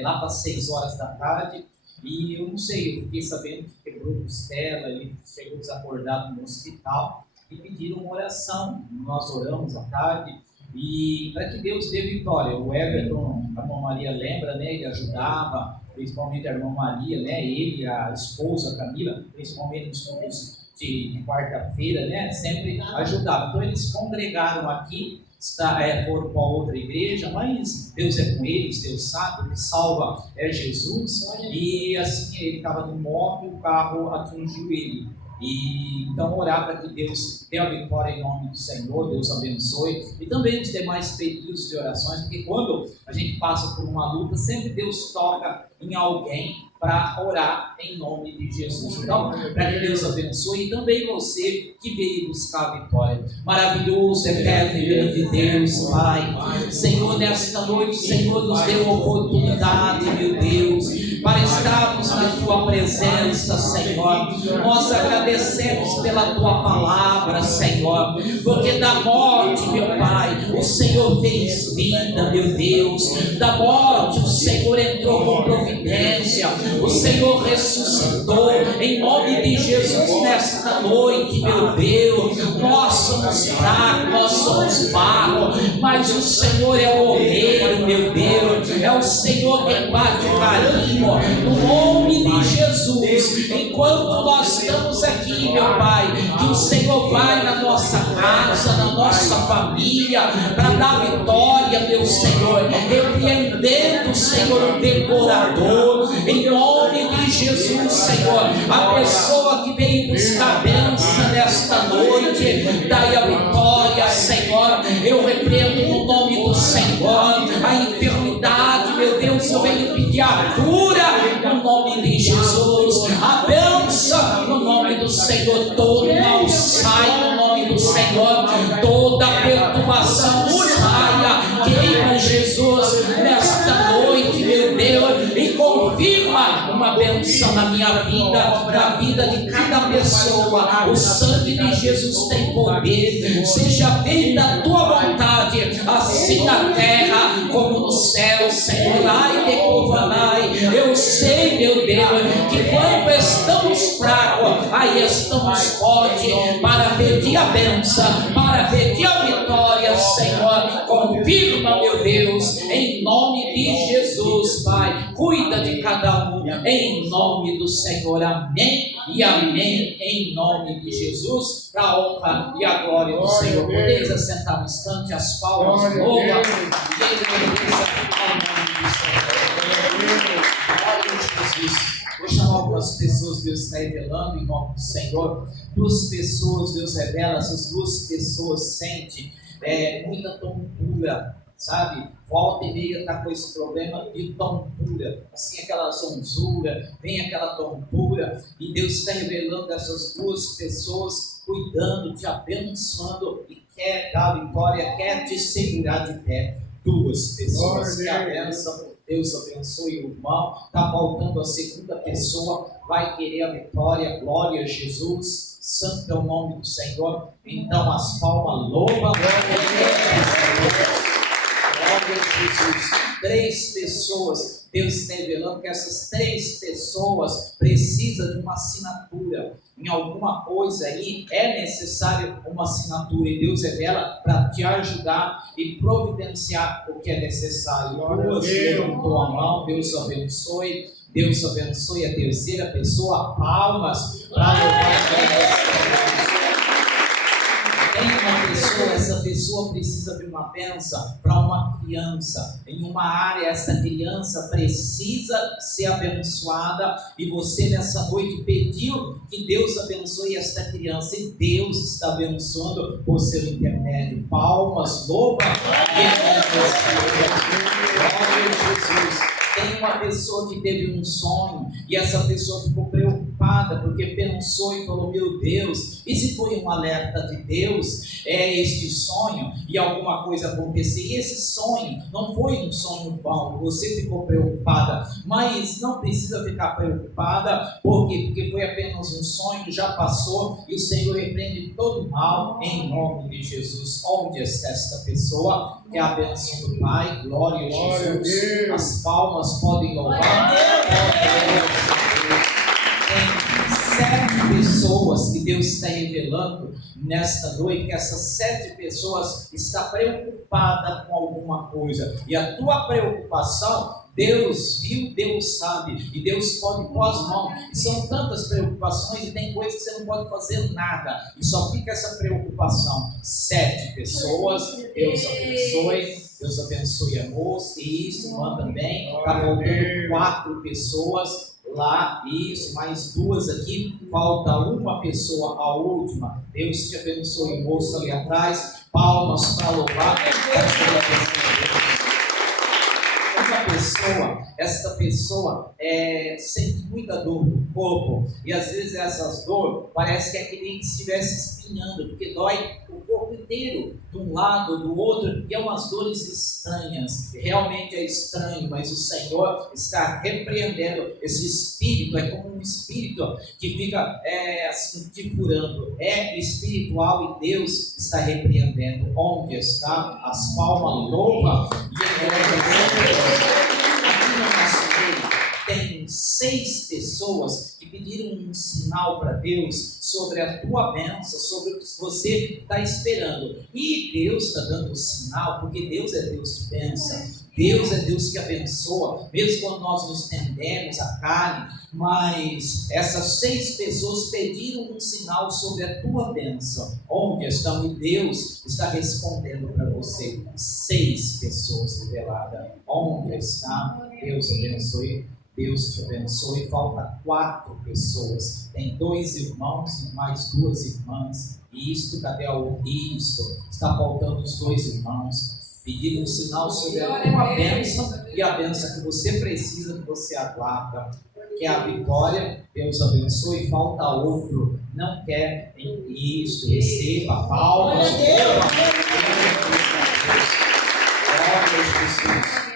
lá para 6 horas da tarde. E eu não sei, eu fiquei sabendo que quebrou costela, ele chegou desacordado no hospital e pediram uma oração. Nós oramos à tarde e para que Deus dê vitória. O Everton, a irmã Maria lembra, né? Ele ajudava, principalmente a irmã Maria, né? Ele, a esposa Camila, principalmente nos cultos de quarta-feira, né? Sempre ajudava. Então eles congregaram aqui. Foram para outra igreja, mas Deus é com eles, Deus sabe, o que salva é Jesus. E assim, ele estava no moto e o carro atingiu ele. E então orar para que Deus dê a vitória em nome do Senhor, Deus abençoe. E também os demais pedidos de orações, porque quando a gente passa por uma luta, sempre Deus toca em alguém para orar em nome de Jesus. Então, para que Deus abençoe, e também você que veio buscar a vitória. Maravilhoso, eterno e grande Deus, Pai. Senhor, nesta noite, Senhor, nos deu a oportunidade, meu Deus, para estarmos na Tua presença, Senhor. Nós agradecemos pela Tua palavra, Senhor, porque da morte, meu Pai, o Senhor fez vida, meu Deus. Da morte, o Senhor entrou com providência. O Senhor ressuscitou em nome de Jesus nesta noite, meu Deus. Nós somos fracos, nós somos barro, mas o Senhor é o oleiro, meu Deus. É o Senhor que bate o carinho no nome de Jesus. Enquanto nós estamos aqui, meu Pai, que o Senhor vai na nossa casa, na nossa família, para dar vitória, meu Senhor, repreendendo, Senhor, o devorador, em nome de Jesus, Senhor. A pessoa que veio buscar bênção nesta noite, dai a vitória, Senhor. Eu repreendo no nome do Senhor a enfermidade, meu Deus. Eu venho pedir a cura no nome de Jesus, a bênção no nome do Senhor. Todo mal sai no nome do Senhor, toda perturbação saia, queima Jesus nesta noite, meu Deus, e confirma uma bênção na minha vida, na vida de cada pessoa. O sangue de Jesus tem poder. Seja feita a tua vontade, assim na terra como no céu, Senhor. Ai, decovanai. Eu sei, meu Deus, que quando estamos fracos, aí estamos fortes para pedir a bênção, para pedir a vitória, Senhor. Confirma, meu Deus, em nome de Jesus, Pai. Cuida de cada um, em nome do Senhor. Amém e amém, em nome de Jesus, para a honra e a glória do Senhor. Podeis assentar um instante, as palmas de louva e agradecemos ao nome do Senhor. Glória a Jesus. Vou chamar algumas pessoas, Deus está revelando em nome do Senhor. 2 pessoas, Deus revela, essas 2 pessoas sentem muita tontura sabe? Volta e meia está com esse problema de tontura, assim, aquela zonzura, vem aquela tontura, e Deus está revelando essas duas pessoas, cuidando, te abençoando, e quer dar vitória, quer te segurar de pé. Duas pessoas que a bênção, Deus abençoe o irmão, está faltando a segunda pessoa, vai querer a vitória, glória a Jesus, santo é o nome do Senhor. Então as palmas, louva, glória a Jesus. 3 pessoas, Deus está revelando que essas 3 pessoas precisam de uma assinatura. Em alguma coisa aí é necessário uma assinatura, e Deus revela para te ajudar e providenciar o que é necessário. Duas levantou a mão, Deus abençoe. Deus abençoe a terceira pessoa, palmas para louvar a Deus. Tem uma pessoa, essa pessoa precisa de uma bênção para uma criança, em uma área, essa criança precisa ser abençoada, e você nessa noite pediu que Deus abençoe esta criança, e Deus está abençoando por seu intermédio. Palmas, louva Jesus. Tem uma pessoa que teve um sonho, e essa pessoa ficou preocupada, porque pensou e falou: meu Deus, e se foi um alerta de Deus, este sonho, e alguma coisa acontecer, e esse sonho não foi um sonho bom, você ficou preocupada, mas não precisa ficar preocupada. Por quê? Porque foi apenas um sonho, já passou, e o Senhor repreende todo mal, em nome de Jesus. Onde está esta pessoa? Que é a bênção do Pai, glória a Jesus. As palmas podem louvar. Tem 7 pessoas que Deus está revelando nesta noite, que essas 7 pessoas estão preocupadas com alguma coisa, e a tua preocupação, Deus viu, Deus sabe, e Deus pode pôr as mãos. E são tantas preocupações, e tem coisas que você não pode fazer nada, e só fica essa preocupação. 7 pessoas, Deus abençoe. Deus abençoe a moça, e isso, irmã também. Está faltando 4 pessoas lá, isso, mais 2 aqui, falta uma pessoa, a última. Deus te abençoe, moça ali atrás. Palmas para louvar. Esta pessoa sente muita dor no corpo, e às vezes essas dores parece que é que nem se estivesse espinhando, porque dói o corpo inteiro, de um lado, do outro, e é umas dores estranhas. Realmente é estranho, mas o Senhor está repreendendo esse espírito. É como um espírito que fica assim, te furando, é espiritual, e Deus está repreendendo. Onde está? As palmas, louva e agradece. Tem 6 pessoas que pediram um sinal para Deus sobre a tua bênção, sobre o que você está esperando, e Deus está dando um sinal, porque Deus é Deus de bênção, Deus é Deus que abençoa, mesmo quando nós nos tendemos à carne. Mas essas 6 pessoas pediram um sinal sobre a tua bênção. Onde estão? E Deus está respondendo para você. 6 pessoas reveladas. Onde está? Deus abençoe. Deus te abençoe. Falta 4 pessoas. Tem 2 irmãos e mais 2 irmãs. Isto, cadê isto? Está faltando os 2 irmãos. Pediram um sinal sobre a tua bênção, e a bênção que você precisa, que você aguarda, que é a vitória. Deus abençoe. Falta outro, não quer isto, receba palmas.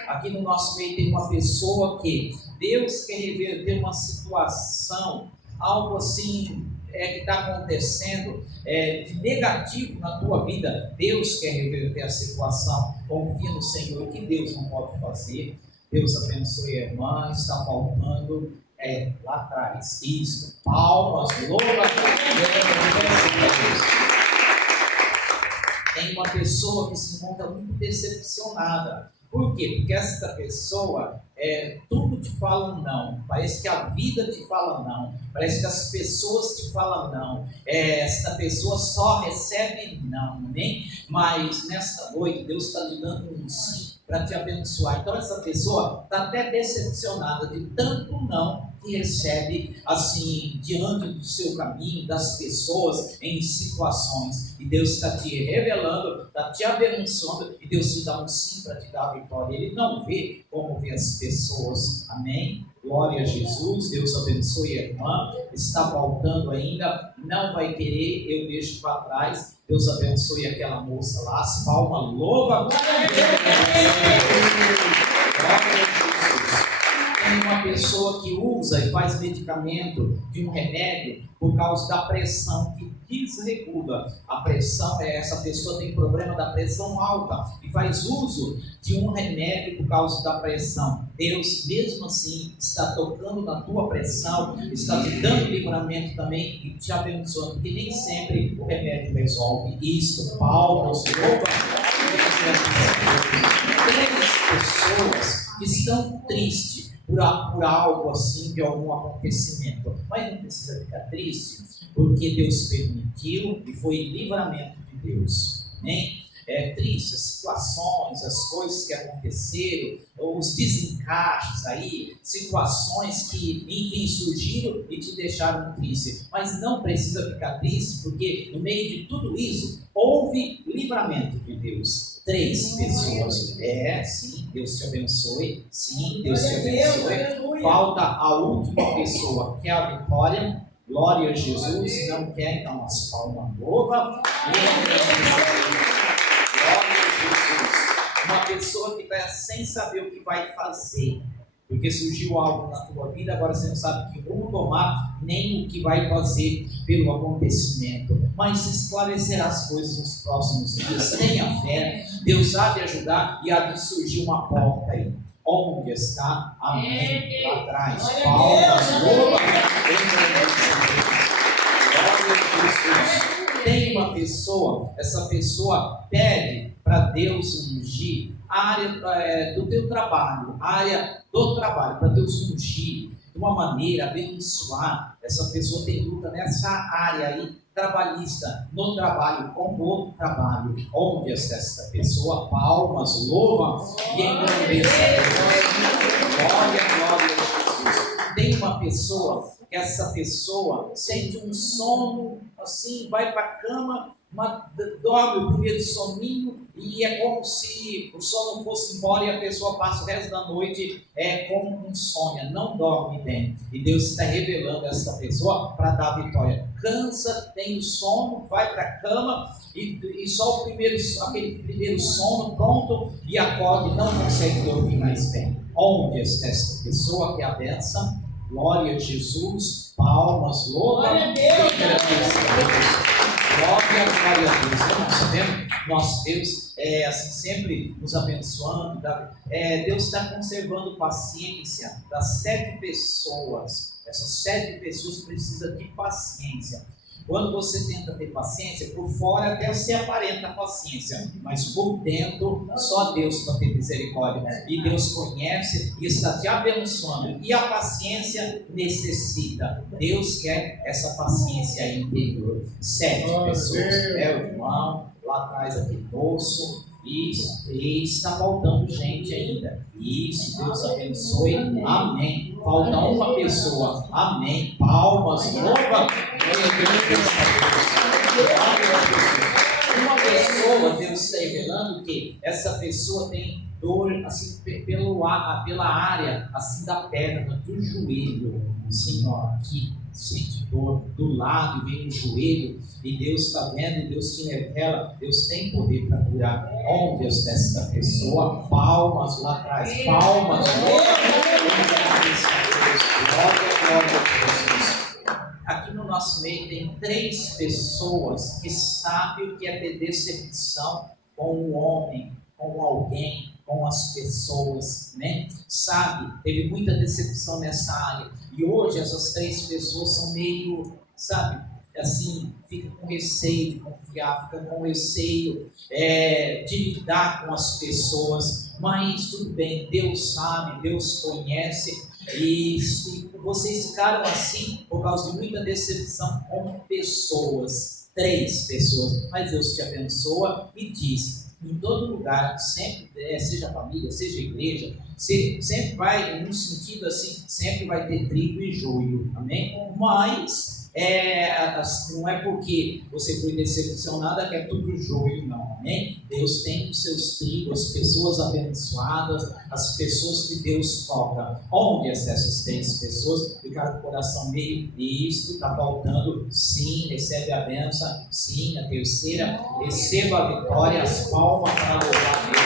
Aqui no nosso meio tem uma pessoa que Deus quer reverter uma situação, algo assim que está acontecendo de negativo na tua vida. Deus quer reverter a situação. Confia no Senhor, que Deus não pode fazer. Deus abençoe a irmã. Está faltando lá atrás. Isso, palmas, louva a Deus. Tem uma pessoa que se encontra muito decepcionada. Por quê? Porque essa pessoa tudo te fala não, parece que a vida te fala não, parece que as pessoas te falam não, esta pessoa só recebe não, amém? Mas nesta noite Deus está lhe dando um sim para te abençoar. Então essa pessoa está até decepcionada de tanto não que recebe assim diante do seu caminho, das pessoas, em situações, e Deus está te revelando, está te abençoando, e Deus te dá um sim para te dar a vitória. Ele não vê como vê as pessoas, amém? Glória a Jesus. Deus abençoe a irmã, está faltando ainda, não vai querer, eu deixo para trás. Deus abençoe aquela moça lá, as palmas, louva. Glória a Jesus. Tem uma pessoa que usa e faz medicamento de um remédio por causa da pressão que desregula. A pressão essa pessoa tem problema da pressão alta e faz uso de um remédio por causa da pressão. Deus mesmo assim está tocando na tua pressão, está te dando livramento também e te abençoando, porque nem sempre o remédio resolve isso. Palmas, louva. Três pessoas que estão tristes por algo assim, de algum acontecimento, mas não precisa ficar triste, porque Deus permitiu e foi livramento de Deus, amém? Triste, as situações, as coisas que aconteceram, os desencaixes aí, situações que, enfim, surgiram e te deixaram triste, mas não precisa ficar triste, porque no meio de tudo isso, houve livramento de Deus. 3 pessoas, sim, Deus te abençoe, sim, Deus te abençoe. Falta a última pessoa, que é a Vitória. Glória a Jesus. Não quer, então as palmas louva. Uma pessoa que está sem saber o que vai fazer, porque surgiu algo na tua vida, agora você não sabe que rumo tomar, nem o que vai fazer pelo acontecimento, mas esclarecerá as coisas nos próximos dias. Tenha fé, Deus há de ajudar e há de surgir uma porta aí. Onde está? Amém. Lá atrás. Palmas, louva. Tem uma pessoa, essa pessoa pede para Deus ungir a área do teu trabalho, para Deus ungir de uma maneira, abençoar. Essa pessoa tem luta nessa área aí, trabalhista, no trabalho, com o trabalho. Onde está esta pessoa? Palmas, louva e engrandeça. Glória a Jesus. Tem uma pessoa, que essa pessoa sente um sono, assim, vai para a cama, dorme o primeiro soninho e é como se o sono fosse embora e a pessoa passa o resto da noite com insônia, não dorme bem. E Deus está revelando essa pessoa para dar a vitória. Cansa, tem o sono, vai para a cama e só aquele primeiro sono pronto e acorda e não consegue dormir mais bem. Onde está essa pessoa que é a benção? Glória a Jesus, palmas, louva. Glória a Deus. Glória a Deus. Então, nós sabemos, nosso Deus assim, sempre nos abençoando. Deus está conservando paciência das 7 pessoas. Essas 7 pessoas precisam de paciência. Quando você tenta ter paciência, por fora até você aparenta paciência, mas por dentro só Deus para ter misericórdia. E Deus conhece e está te abençoando. E a paciência necessita. Deus quer essa paciência interior. 7 pessoas. O irmão, lá atrás aqui, moço. Isso, e está faltando gente ainda. Isso, Deus abençoe. Amém. Falta uma pessoa. Amém. Palmas, louva. Uma pessoa, Deus está revelando que essa pessoa tem dor assim, pela área assim, da perna, do joelho. Senhor, aqui sente dor do lado, vem no joelho, e Deus está vendo, e Deus te revela, Deus tem poder para curar. Onde Deus desta pessoa, palmas lá atrás, palmas, glória a Jesus. Aqui no nosso meio tem 3 pessoas que sabem o que é ter decepção com o homem, com alguém, com as pessoas, né? Sabe, teve muita decepção nessa área. E hoje essas 3 pessoas são meio, sabe, assim, fica com receio de confiar, fica com receio de lidar com as pessoas, mas tudo bem, Deus sabe, Deus conhece, e vocês ficaram assim por causa de muita decepção com pessoas, 3 pessoas, mas Deus te abençoa e diz, em todo lugar, sempre, seja família, seja igreja, sempre vai, num sentido assim, sempre vai ter trigo e joio, amém? Mas não é porque você foi decepcionada que é tudo joio, não, amém? Deus tem os seus trigos, as pessoas abençoadas, as pessoas que Deus toca. Onde essas 3 pessoas ficaram com o coração meio, isto está faltando, sim, recebe a bênção, sim, a terceira, receba a vitória, as palmas para louvar a Deus.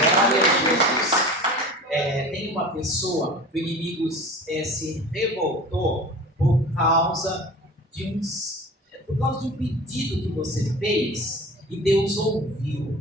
Glória a Jesus. Tem uma pessoa, o inimigo se revoltou por causa de um pedido que você fez, e Deus ouviu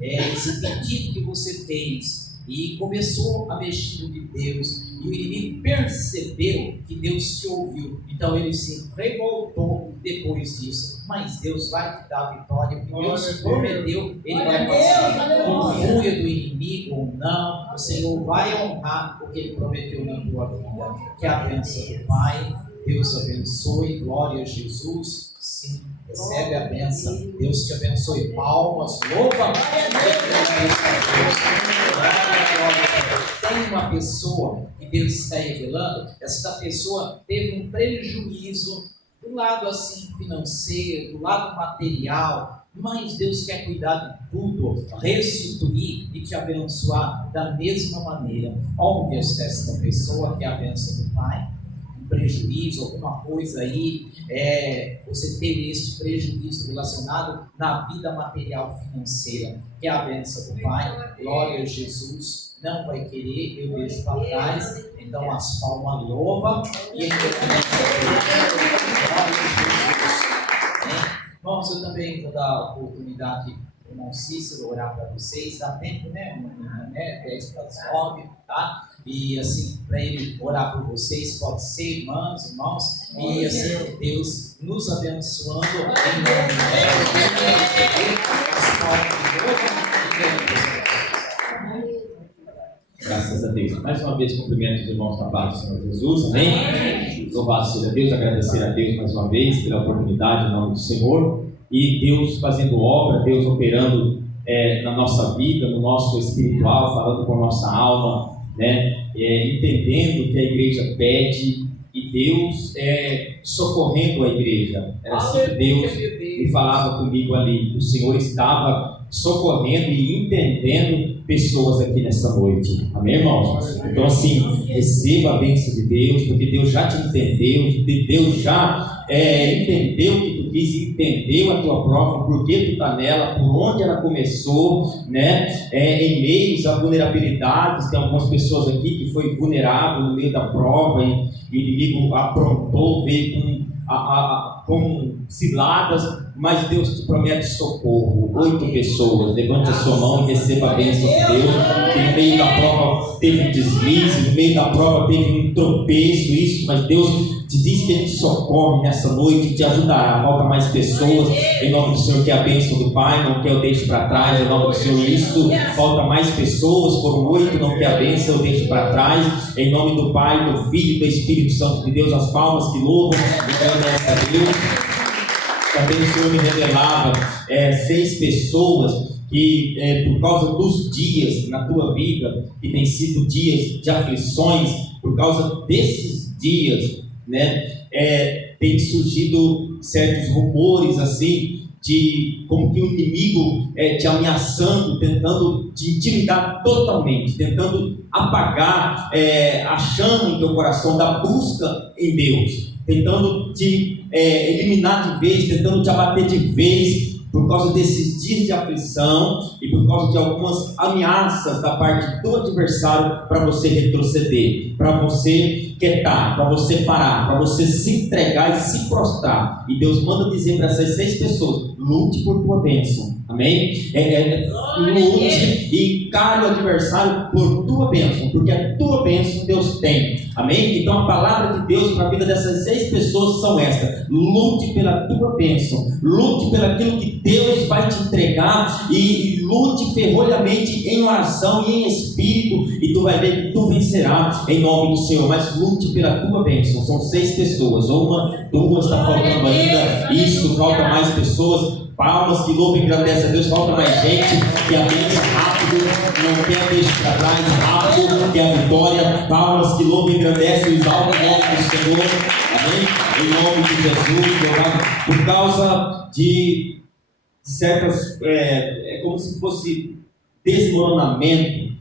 esse pedido que você fez, e começou a mexer de Deus, e o inimigo percebeu que Deus te ouviu, então ele se revoltou depois disso, mas Deus vai te dar a vitória, porque Deus prometeu, ele vai fazer com fúria do inimigo ou não, o Senhor vai honrar o que ele prometeu na tua vida. Que a bênção do Pai, Deus abençoe, glória a Jesus, sim, recebe a bênção, Deus te abençoe, palmas, louva, tem uma pessoa que Deus está revelando, essa pessoa teve um prejuízo do lado assim financeiro, do lado material, mas Deus quer cuidar de tudo, restituir e te abençoar da mesma maneira. Onde está esta pessoa que é a bênção do Pai? Um prejuízo, alguma coisa aí, você teve este prejuízo relacionado na vida material financeira, que é a bênção do Pai, glória a Jesus. Não vai querer, eu deixo para trás, então as palmas louva e Irmãos, eu também vou dar a oportunidade do irmão Cícero orar para vocês, dá tempo, né? 10 para as 9, tá? E assim, para ele orar por vocês, pode ser, irmãos, e assim, Deus nos abençoando em nome de Jesus. As palmas de novo. Graças a Deus. Mais uma vez, cumprimento os irmãos na paz do Senhor Jesus. Amém? Louvado seja Deus, agradecer a Deus mais uma vez pela oportunidade em nome do Senhor. E Deus fazendo obra, Deus operando na nossa vida, no nosso espiritual, falando com a nossa alma, né? Entendendo que a igreja pede e Deus socorrendo a igreja. Era assim que Deus me falava comigo ali. O Senhor estava socorrendo e entendendo pessoas aqui nessa noite, amém, irmãos? Então assim, receba a bênção de Deus, porque Deus já te entendeu, Deus já entendeu o que tu quis, entendeu a tua prova, por que tu está nela, por onde ela começou, né? Em meios a vulnerabilidades, tem algumas pessoas aqui que foi vulnerável no meio da prova, e o inimigo aprontou, veio com ciladas, mas Deus te promete socorro. 8 pessoas, levante a sua mão e receba a bênção de Deus. Que no meio da prova teve um deslize, no meio da prova teve um tropeço, isso, mas Deus te diz que Ele te socorre nessa noite, te ajudará. Falta mais pessoas, em nome do Senhor, que é a bênção do Pai, não quer eu deixo para trás, em nome do Senhor, isso. Falta mais pessoas, foram 8, não quer a bênção, eu deixo para trás, em nome do Pai, do Filho e do Espírito Santo de Deus. As palmas que louvam, agradece a Deus. Também o Senhor me revelava 6 pessoas que por causa dos dias na tua vida, que tem sido dias de aflições, por causa desses dias, né, tem surgido certos rumores assim, de como que o inimigo te ameaçando, tentando te intimidar totalmente, tentando apagar a chama em teu coração da busca em Deus, tentando te eliminar de vez, tentando te abater de vez, por causa desses dias de aflição e por causa de algumas ameaças da parte do adversário para você retroceder, para você quietar, para você parar, para você se entregar e se prostrar. E Deus manda dizer para essas 6 pessoas: lute por tua bênção. Amém? Lute e encare o adversário por tua bênção, porque a tua bênção Deus tem. Amém? Então a palavra de Deus para a vida dessas 6 pessoas são estas: lute pela tua bênção, lute pelo aquilo que Deus vai te entregar, e lute ferrolhamente em oração e em espírito, e tu vai ver que tu vencerás em nome do Senhor. Mas lute pela tua bênção. São 6 pessoas, uma, 2, está faltando ainda, isso, falta mais pessoas. Palmas que louvam e engrandecem a Deus. Falta mais gente que a bênção rápido, não quer deixar para trás, rápido, que a vitória. Palmas que louvam e engrandecem e exaltam o nome do Senhor. Amém? Em nome de Jesus. Por causa de certas, é como se fosse desmoronamento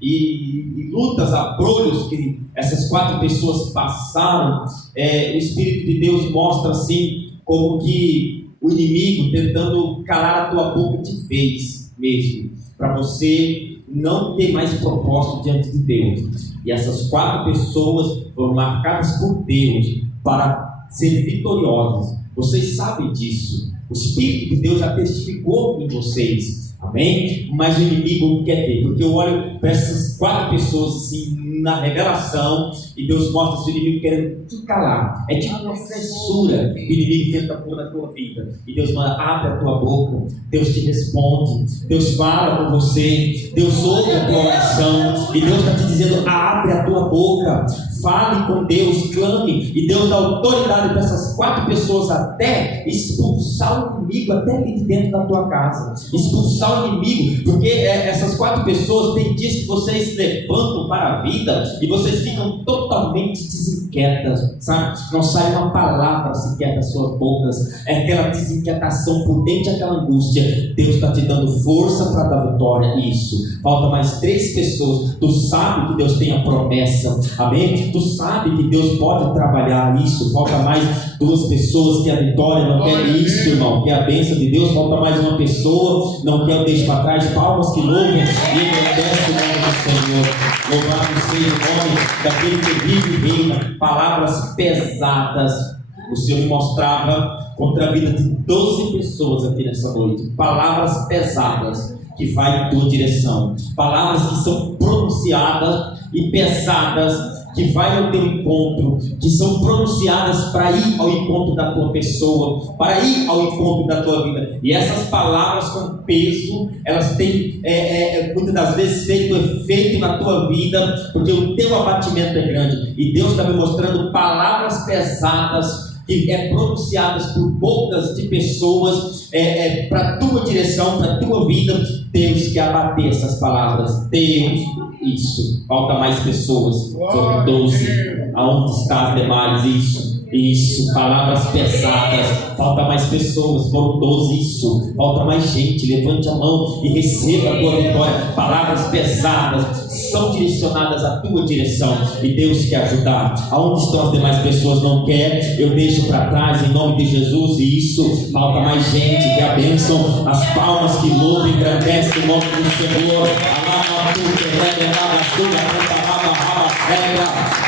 e lutas, abrolhos que essas 4 pessoas passaram, o Espírito de Deus mostra assim como que o inimigo tentando calar a tua boca de vez mesmo, para você não ter mais propósito diante de Deus. E essas 4 pessoas foram marcadas por Deus para serem vitoriosas. Vocês sabem disso. O Espírito de Deus já testificou em vocês. Amém? Mas o inimigo não quer ver, porque eu olho para essas 4 pessoas assim na revelação, e Deus mostra o inimigo querendo te calar. É tipo uma censura que o inimigo tenta pôr na tua vida, e Deus manda: abre a tua boca. Deus te responde, Deus fala com você, Deus ouve a tua oração, e Deus está te dizendo: abre a tua boca, fale com Deus, clame. E Deus dá autoridade para essas 4 pessoas até expulsar o inimigo até ali de dentro da tua casa, expulsar o inimigo, porque essas 4 pessoas, tem dias que vocês levantam para a vida e vocês ficam totalmente desinquietas, sabe? Não sai uma palavra sequer das suas bocas, é aquela desinquietação por dentro, aquela angústia. Deus está te dando força para dar vitória. Isso, falta mais 3 pessoas. Tu sabe que Deus tem a promessa, amém? Tu sabe que Deus pode trabalhar isso. Falta mais 2 pessoas que a vitória não quer isso, irmão, que a bênção de Deus. Falta mais uma pessoa, não quer o deixo para trás. Palmas que louvam e agradecem o nome do Senhor. Louvado seja o nome daquele que vive e reina. Palavras pesadas o Senhor me mostrava contra a vida de 12 pessoas aqui nessa noite. Palavras pesadas que vai em tua direção, palavras que são pronunciadas e pesadas, que vai ao teu encontro, que são pronunciadas para ir ao encontro da tua pessoa, para ir ao encontro da tua vida. E essas palavras com peso, elas têm muitas das vezes feito efeito na tua vida, porque o teu abatimento é grande. E Deus está me mostrando palavras pesadas que pronunciadas por bocas de pessoas para a tua direção, para a tua vida. Deus quer abater essas palavras. Deus, isso, falta mais pessoas. Foram 12. Aonde está as demais? Isso, palavras pesadas. Falta mais pessoas. Foram 12. Isso, falta mais gente. Levante a mão e receba a tua vitória. Palavras pesadas são direcionadas à tua direção, e Deus quer ajudar. Aonde estão as demais pessoas? Não quer, eu deixo para trás em nome de Jesus. E isso, falta mais gente. Que a bênção, as palmas que louvam e engrandecem o nome do Senhor.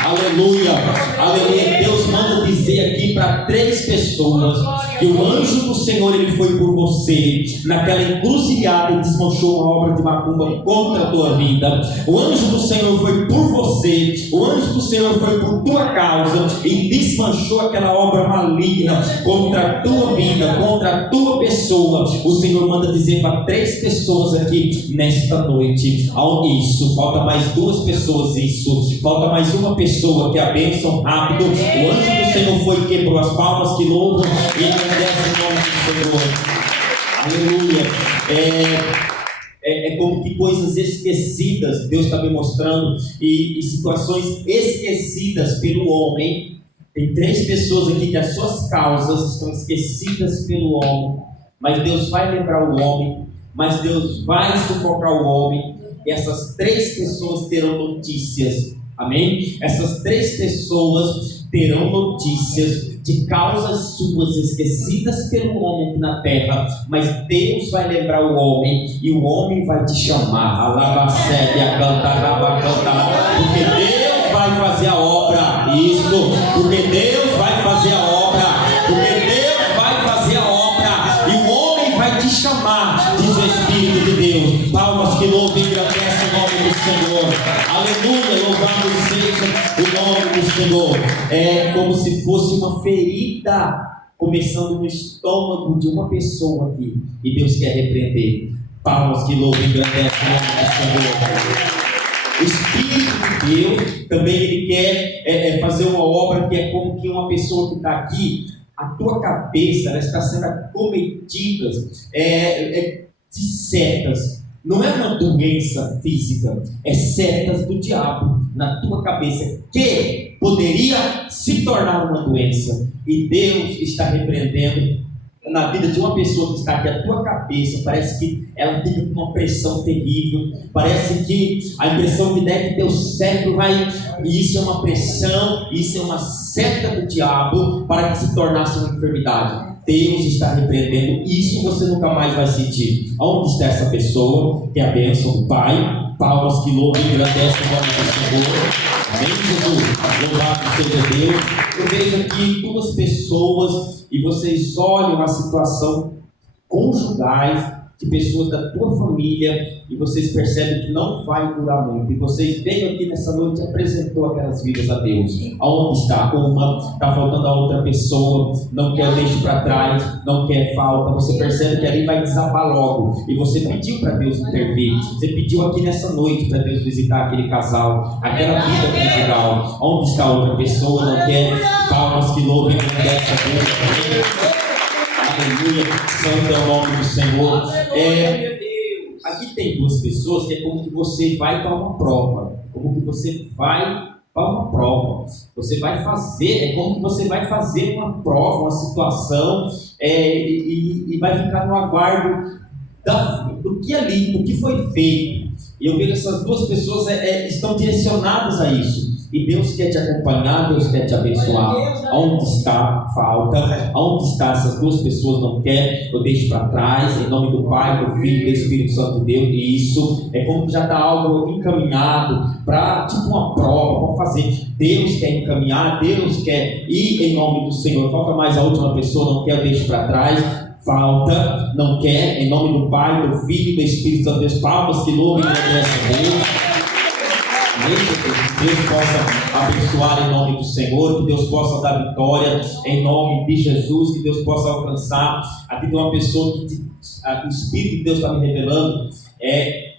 Aleluia, aleluia. Deus manda dizer aqui para 3 pessoas que o anjo do Senhor, ele foi por você naquela encruzilhada e desmanchou uma obra de macumba contra a tua vida. O anjo do Senhor foi por você, o anjo do Senhor foi por tua causa e desmanchou aquela obra maligna contra a tua vida, contra a tua pessoa. O Senhor manda dizer para 3 pessoas aqui nesta noite: isso, falta mais 2 pessoas. Isso, falta mais uma pessoa, que a bênção rápido. O anjo do Senhor foi e quebrou as palmas que louvam e agradecem o nome do Senhor. Aleluia. É como que coisas esquecidas Deus está me mostrando, e situações esquecidas pelo homem. Tem 3 pessoas aqui que as suas causas estão esquecidas pelo homem, mas Deus vai lembrar o homem, mas Deus vai sufocar o homem. E essas 3 pessoas terão notícias, amém? Essas 3 pessoas terão notícias de causas suas esquecidas pelo homem aqui na terra, mas Deus vai lembrar o homem, e o homem vai te chamar, porque Deus vai fazer a obra. Isso, porque Deus vai fazer a obra, porque Deus vai fazer a obra, e o homem vai te chamar. que louvam e engrandecem o nome do Senhor. Aleluia, louvado seja o nome do Senhor. É como se fosse uma ferida começando no estômago de uma pessoa aqui, e Deus quer repreender. Palmas que louvam e engrandecem o nome do Senhor. O Espírito de Deus também ele quer fazer uma obra que é como que uma pessoa que está aqui, a tua cabeça ela está sendo acometida de setas. Não é uma doença física, é setas do diabo na tua cabeça que poderia se tornar uma doença. E Deus está repreendendo na vida de uma pessoa que está aqui. A tua cabeça parece que ela fica com uma pressão terrível, parece que a impressão que der que teu cérebro vai, e isso é uma pressão, isso é uma seta do diabo para que se tornasse uma enfermidade. Deus está repreendendo isso, você nunca mais vai sentir. Onde está essa pessoa? Que é a bênção do Pai. Palmas que louvam e engrandecem o nome do Senhor. Amém, Jesus? Louvado seja Deus. Eu vejo aqui duas pessoas e vocês olham a situação conjugais de pessoas da tua família e vocês percebem que não vai durar muito. E vocês veio aqui nessa noite e apresentou aquelas vidas a Deus. Aonde está? Uma está faltando a outra pessoa, não quer deixar para trás, não quer falta. Você percebe que ali vai desabar logo. E você pediu para Deus intervir. Você pediu aqui nessa noite para Deus visitar aquele casal, aquela vida conjugal. Onde está a outra pessoa? Não quer. Palmas que louvem e agradecem a Deus. Aleluia, santo é o nome do Senhor. Aqui tem duas pessoas que é como que você vai para uma prova. Como que você vai para uma prova. Você vai fazer, é como que você vai fazer uma prova, uma situação, e vai ficar no aguardo do que ali, do que foi feito. E eu vejo essas duas pessoas estão direcionadas a isso. E Deus quer te acompanhar, Deus quer te abençoar. Onde está a falta? Onde está essas duas pessoas não querem? Eu deixo para trás, em nome do Pai, do Filho e do Espírito Santo de Deus. E isso é como que já está algo encaminhado para tipo uma prova, para fazer. Deus quer encaminhar, Deus quer ir em nome do Senhor. Falta mais a última pessoa, não quer, eu deixo para trás. Falta, não quer, em nome do Pai, do Filho e do Espírito Santo de Deus. Palmas que louvam e agradecem a Deus. Que Deus possa abençoar em nome do Senhor, que Deus possa dar vitória em nome de Jesus, que Deus possa alcançar a vida de uma pessoa que o Espírito de Deus está me revelando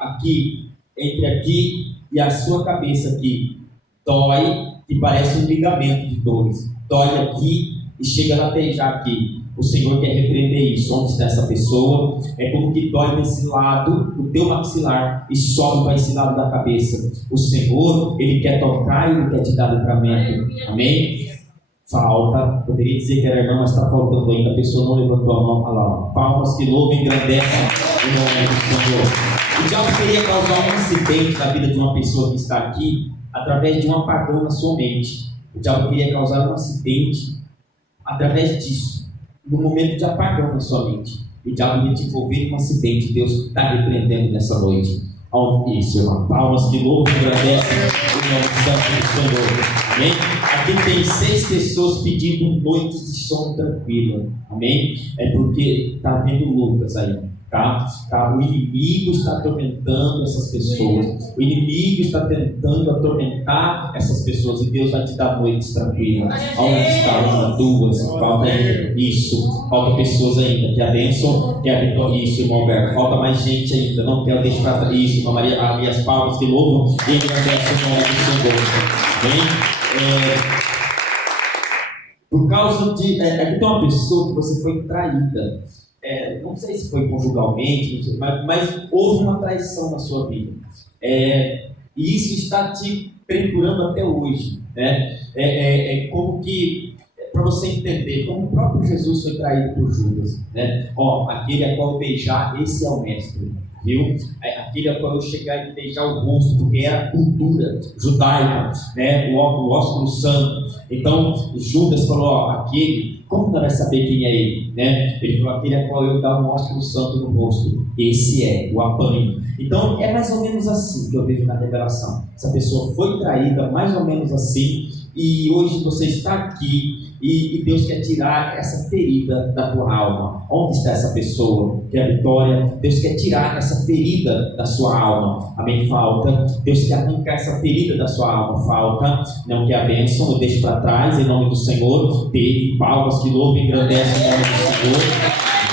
aqui, entre aqui e a sua cabeça aqui, dói e parece um ligamento de dores, dói aqui e chega a latejar aqui. O Senhor quer repreender isso. Onde está essa pessoa? É como que dói desse lado do teu maxilar e sobe para esse lado da cabeça. O Senhor, Ele quer tocar e Ele quer te dar livramento. Amém? Falta. Poderia dizer que era irmão, mas está faltando ainda. A pessoa não levantou a mão. Olha lá. Palmas que louvam e engrandecem o nome do Senhor. O diabo queria causar um acidente na vida de uma pessoa que está aqui através de um apagão na sua mente. O diabo queria causar um acidente através disso. No momento de apagão na sua mente, e o diabo ia te envolver em um acidente. Deus está repreendendo nessa noite. Onde isso, irmão? Palmas que louvam e agradecem o nome do Senhor. Amém? Aqui tem 6 pessoas pedindo noites de sono tranquila. Amém? É porque está havendo lutas aí. Tá? O inimigo está atormentando essas pessoas. O inimigo está tentando atormentar essas pessoas. E Deus vai te dar noites tranquilas. Onde está? 1, 2, falta ainda. Isso. Falta pessoas ainda. Que a bênção, que a vitória. Isso, irmão Alberto. Falta mais gente ainda. Não quero deixar para isso. Irmã Maria, abrir as palmas que louvam e agradecem o nome do Senhor. Amém? Por causa de. Aqui tem uma pessoa que você foi traída. Não sei se foi conjugalmente, mas houve uma traição na sua vida. E isso está te perdurando até hoje. Né? Como que, para você entender, como o próprio Jesus foi traído por Judas. Né? Aquele a qual eu beijar, esse é o mestre. Viu? Aquele a qual eu chegar e beijar o rosto, porque era cultura judaica, né? O ósculo santo. Então Judas falou: aquele, como não vai saber quem é ele? Né? Ele falou: aquele a qual eu dar um ósculo santo no rosto, esse é o apanho. Então é mais ou menos assim que eu vejo na revelação. Essa pessoa foi traída, mais ou menos assim, E hoje você está aqui e Deus quer tirar essa ferida da tua alma. Onde está essa pessoa que é a Vitória? Deus quer tirar essa ferida da sua alma. Amém? Falta. Deus quer arrancar essa ferida da sua alma. Falta. Não quer a bênção. Eu deixo para trás em nome do Senhor. Teve palmas que louvam e engrandecem em nome do Senhor.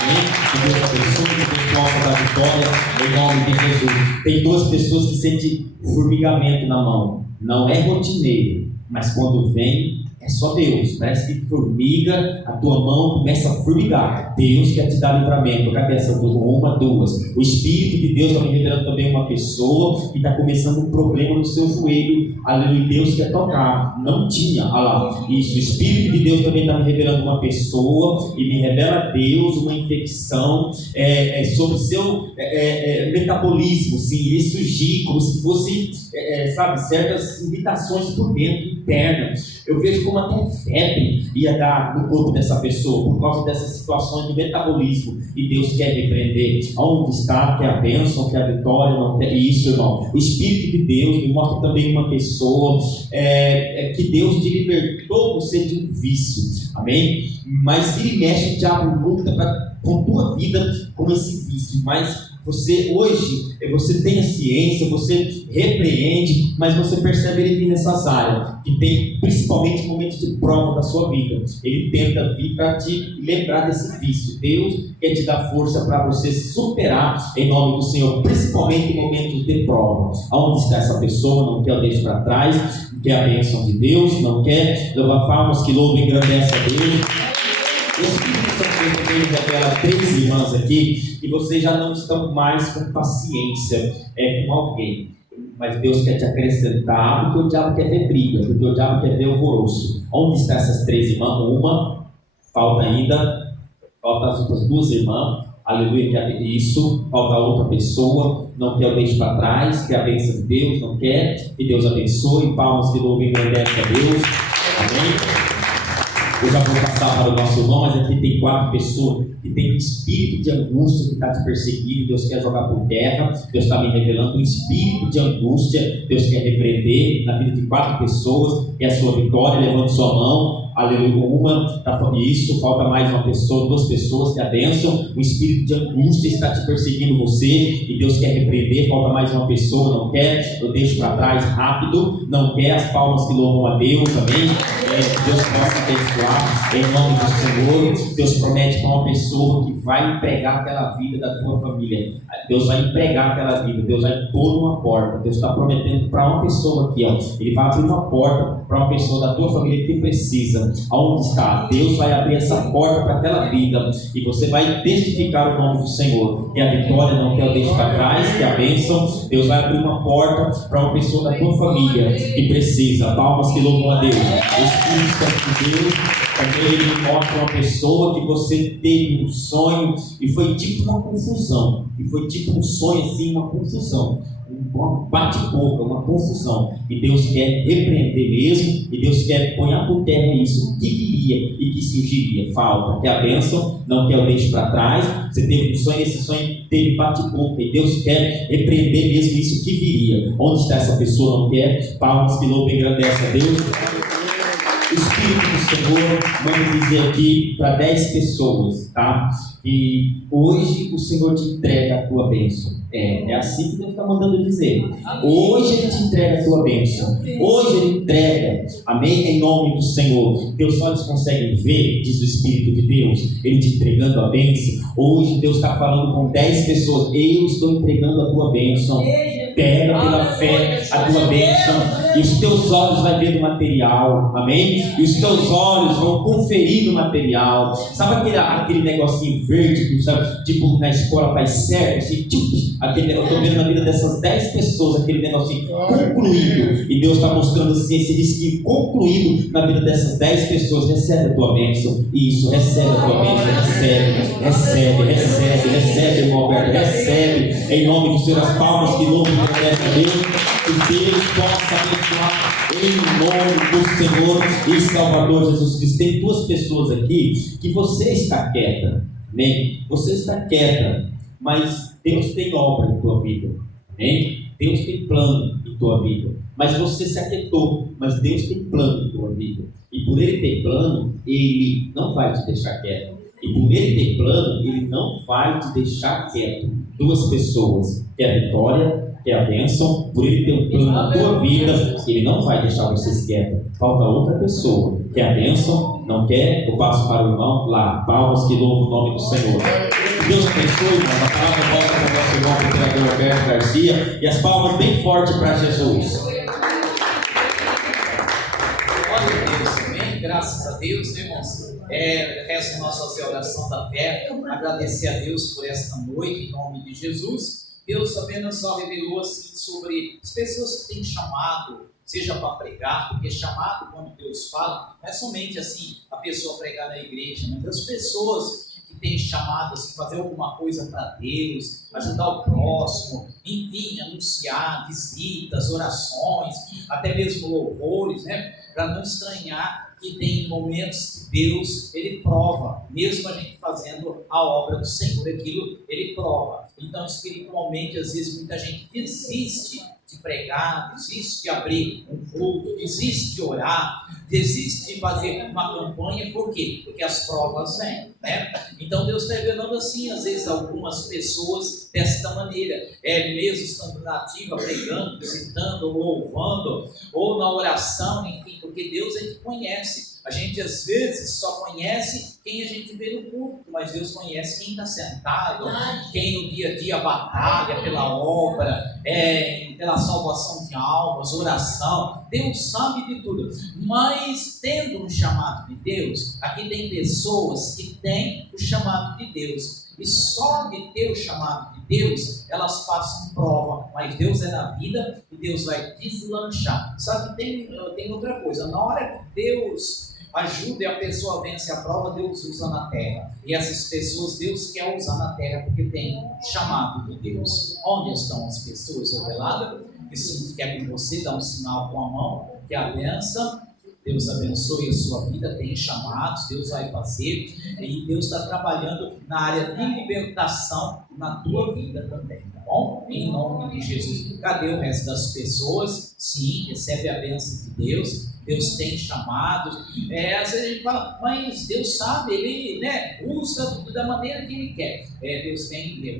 Amém? Que Deus abençoe, que Deus possa dar vitória em nome de Jesus. Tem duas pessoas que sentem formigamento na mão. Não é rotineiro, mas quando vem, é só Deus. Parece que formiga, a tua mão começa a formigar. Deus quer te dar livramento. Cadê essa duas? Uma, duas. O Espírito de Deus está me revelando também uma pessoa que está começando um problema no seu joelho. Aleluia, Deus quer tocar. Não tinha, olha lá. Isso, o Espírito de Deus também está me revelando uma pessoa e me revela Deus uma infecção sobre seu metabolismo. Sim, ele surgir como se fosse, sabe, certas irritações por dentro, internas. Eu vejo como até febre ia dar no corpo dessa pessoa por causa dessas situações de metabolismo. E Deus quer repreender. Aonde está? Quer a bênção, quer a vitória? Não quer isso, irmão. O Espírito de Deus me mostra também uma pessoa que Deus te libertou você de um vício. Amém? Mas vira e mexe, o diabo luta com a tua vida com esse vício. Mas você hoje, você tem a ciência, você repreende, mas você percebe ele vir nessas áreas, que tem principalmente momentos de prova da sua vida. Ele tenta vir para te lembrar desse vício. Deus quer te dar força para você superar em nome do Senhor, principalmente em momentos de prova. Aonde está essa pessoa? Não quer o Deus para trás, não quer a bênção de Deus, não quer levar palmas que louvam e engrandecem a Deus. O Espírito Santo revela 3 irmãs aqui e vocês já não estão mais com paciência com alguém, mas Deus quer te acrescentar, porque o diabo quer ver briga, porque o diabo quer ver alvoroço. Onde estão essas 3 irmãs? Uma, falta ainda, falta as outras 2 irmãs. Aleluia, quer isso, falta outra pessoa, não quer o deixo para trás, quer a bênção de Deus, não quer, que Deus abençoe, palmas que louvem e agradecem a Deus. Amém? Eu já vou passar para o nosso irmão, mas aqui tem 4 pessoas que tem um espírito de angústia que está te perseguindo. Deus quer jogar por terra. Deus está me revelando um espírito de angústia. Deus quer repreender na vida de 4 pessoas. É a sua vitória. Levante sua mão. Aleluia. Uma, isso, falta mais uma pessoa, 2 pessoas, que é a bênção. O espírito de angústia está te perseguindo você e Deus quer repreender. Falta mais uma pessoa, não quer? Eu deixo para trás rápido. Não quer? As palmas que louvam a Deus, amém? Deus possa abençoar em nome do Senhor. Deus promete para uma pessoa que vai empregar aquela vida da tua família. Deus vai empregar aquela vida. Deus vai pôr uma porta. Deus está prometendo para uma pessoa aqui, ó. Ele vai abrir uma porta para uma pessoa da tua família que precisa. Aonde está? Deus vai abrir essa porta para aquela vida e você vai testificar o nome do Senhor. E a vitória não quer o deixo para trás, que a bênção. Deus vai abrir uma porta para uma pessoa da tua família que precisa. Palmas que louvam a Deus. O Espírito Santo de Deus também ele mostra uma pessoa que você teve um sonho e foi tipo uma confusão. E foi tipo um sonho assim, uma confusão. Um bate-boca, uma confusão. E Deus quer repreender mesmo. E Deus quer pôr por terra isso que viria e que surgiria. Falta, que a bênção não quer o deixo para trás. Você teve um sonho, esse sonho teve bate-boca. E Deus quer repreender mesmo isso que viria. Onde está essa pessoa? Não quer? Palmas que louvam e engrandecem a Deus. O Espírito do Senhor manda dizer aqui para 10 pessoas, tá? E hoje o Senhor te entrega a tua bênção. É assim que Deus está mandando dizer. Hoje Ele te entrega a tua bênção. Hoje Ele entrega. Amém? Em nome do Senhor. Teus olhos conseguem ver, diz o Espírito de Deus, Ele te entregando a bênção. Hoje Deus está falando com 10 pessoas. Eu estou entregando a tua bênção. Pega pela fé a tua bênção. E os teus olhos vão ver do material. Amém? E os teus olhos vão conferir do material. Sabe aquele negocinho verde, sabe? Tipo na escola faz certo, assim, eu estou vendo na vida dessas 10 pessoas aquele negocinho concluído. E Deus está mostrando assim, esse risquinho concluído na vida dessas 10 pessoas. Recebe a tua bênção. Isso, recebe a tua bênção. Recebe, irmão Alberto. Recebe em nome do Senhor. As palmas que louvam e agradecem a Deus. Que Deus possa abençoar em nome do Senhor e Salvador Jesus Cristo. Tem 2 pessoas aqui que você está quieta, né? Você está quieta, mas Deus tem obra em tua vida, né? Deus tem plano em tua vida. Mas você se aquietou, mas Deus tem plano em tua vida. E por Ele ter plano, Ele não vai te deixar quieto. E por Ele ter plano, Ele não vai te deixar quieto. Duas pessoas, que é a vitória, que é a bênção, por Ele ter um plano na tua vida, Ele não vai deixar vocês quietos. Falta outra pessoa, que é a bênção, não quer? Eu passo para o irmão lá, palmas que louvam o nome do Senhor. Deus abençoe, irmão. A palavra volta para o nosso irmão, o vereador Alberto Garcia, e as palmas bem fortes para Jesus. Glória a Deus, amém? Graças a Deus, né, irmãos? Resta nós fazer a oração da fé, agradecer a Deus por esta noite, em nome de Jesus. Deus apenas só revelou assim sobre as pessoas que têm chamado, seja para pregar, porque chamado, quando Deus fala, não é somente assim a pessoa pregar na igreja, mas as pessoas que têm chamado assim, fazer alguma coisa para Deus, ajudar o próximo, enfim, anunciar visitas, orações, até mesmo louvores, né? Para não estranhar que tem momentos que Deus, Ele prova, mesmo a gente fazendo a obra do Senhor, aquilo Ele prova. Então, espiritualmente, às vezes, muita gente desiste de pregar, desiste de abrir um culto, desiste de orar, desiste de fazer uma campanha. Por quê? Porque as provas vêm, né? Então Deus está revelando assim, às vezes, algumas pessoas desta maneira, mesmo estando na ativa, pregando, visitando, louvando, ou na oração, enfim, porque Deus, Ele conhece. A gente às vezes só conhece quem a gente vê no culto, mas Deus conhece quem está sentado, quem no dia a dia batalha pela obra, pela salvação de almas, oração. Deus sabe de tudo. Mas tendo um chamado de Deus, aqui tem pessoas que têm o chamado de Deus. E só de ter o chamado de Deus, elas passam prova. Mas Deus é na vida e Deus vai deslanchar. Sabe, tem outra coisa. Na hora que Deus ajuda e a pessoa vence a prova, Deus usa na terra. E essas pessoas Deus quer usar na terra porque tem chamado de Deus. Onde estão as pessoas reveladas? Que quer que você dê um sinal com a mão, que a benção. Deus abençoe a sua vida, tem chamados, Deus vai fazer, e Deus está trabalhando na área de libertação na tua vida também, tá bom? Em nome de Jesus. Cadê o resto das pessoas? Sim, recebe a bênção de Deus, Deus tem chamados. Às vezes a gente fala, mas Deus sabe, Ele, né, usa da maneira que Ele quer.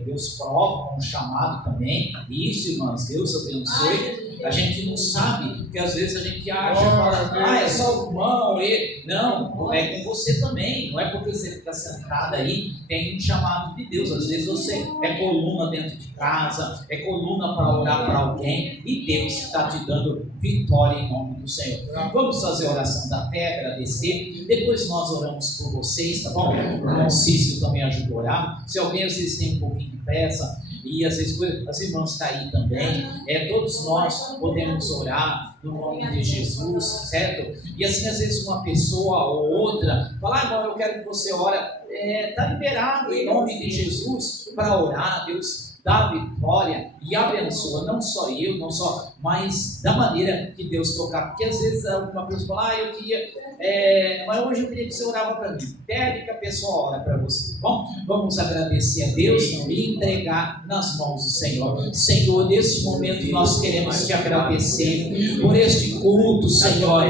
Deus prova um chamado também. Isso, irmãos, Deus abençoe. A gente não sabe, porque às vezes a gente acha, fala, é só o irmão, não, é com você também, não é porque você fica sentado aí, tem um chamado de Deus. Às vezes você é coluna dentro de casa, é coluna para orar para alguém, e Deus está te dando vitória em nome do Senhor. Vamos fazer a oração da fé, agradecer, depois nós oramos por vocês, tá bom? O irmão Cícero também ajuda a orar. Se alguém às vezes tem um pouquinho de pressa, e às vezes as irmãs estão aí também, todos nós podemos orar no nome de Jesus, certo? E assim, às vezes uma pessoa ou outra fala, irmão, eu quero que você ore, está liberado em nome de Jesus para orar. Deus dá vitória e abençoa, não só eu, mas da maneira que Deus tocar. Porque às vezes uma pessoa fala, eu queria, mas hoje eu queria que você orava para mim. Pede que a pessoa ora para você. Bom, vamos agradecer a Deus e entregar nas mãos do Senhor. Senhor, neste momento nós queremos te agradecer por este culto, Senhor,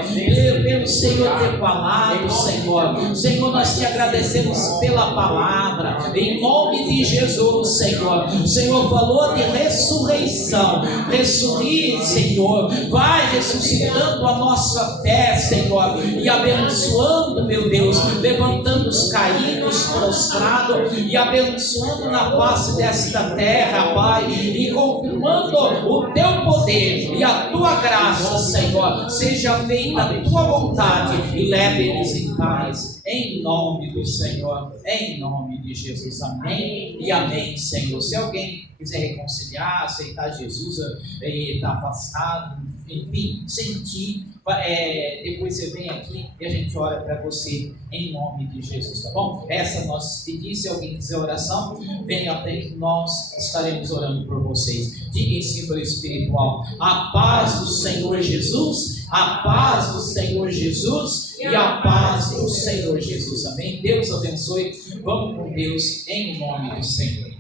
pelo Senhor ter falado, Senhor. Senhor, nós te agradecemos pela palavra, em nome de Jesus, Senhor. O Senhor falou de ressurreição, ressurgir, Senhor, vai ressuscitando a nossa fé, Senhor, e abençoando, meu Deus, levantando os caídos, prostrados, e abençoando na face desta terra, Pai, e confirmando o teu poder e a tua graça, Senhor. Seja feita a tua vontade e leve-nos em paz, em nome do Senhor, em nome de Jesus. Amém e amém, Senhor. Se alguém quiser reconciliar, aceitar Jesus, está afastado, enfim, sentir, depois você vem aqui e a gente ora para você em nome de Jesus, tá bom? Essa é a nossa despedida. Se alguém quiser oração, venha até que nós estaremos orando por vocês. Diga em símbolo espiritual: a paz do Senhor Jesus, a paz do Senhor Jesus e a paz do Senhor Jesus. Amém? Deus abençoe. Vamos com Deus em nome do Senhor.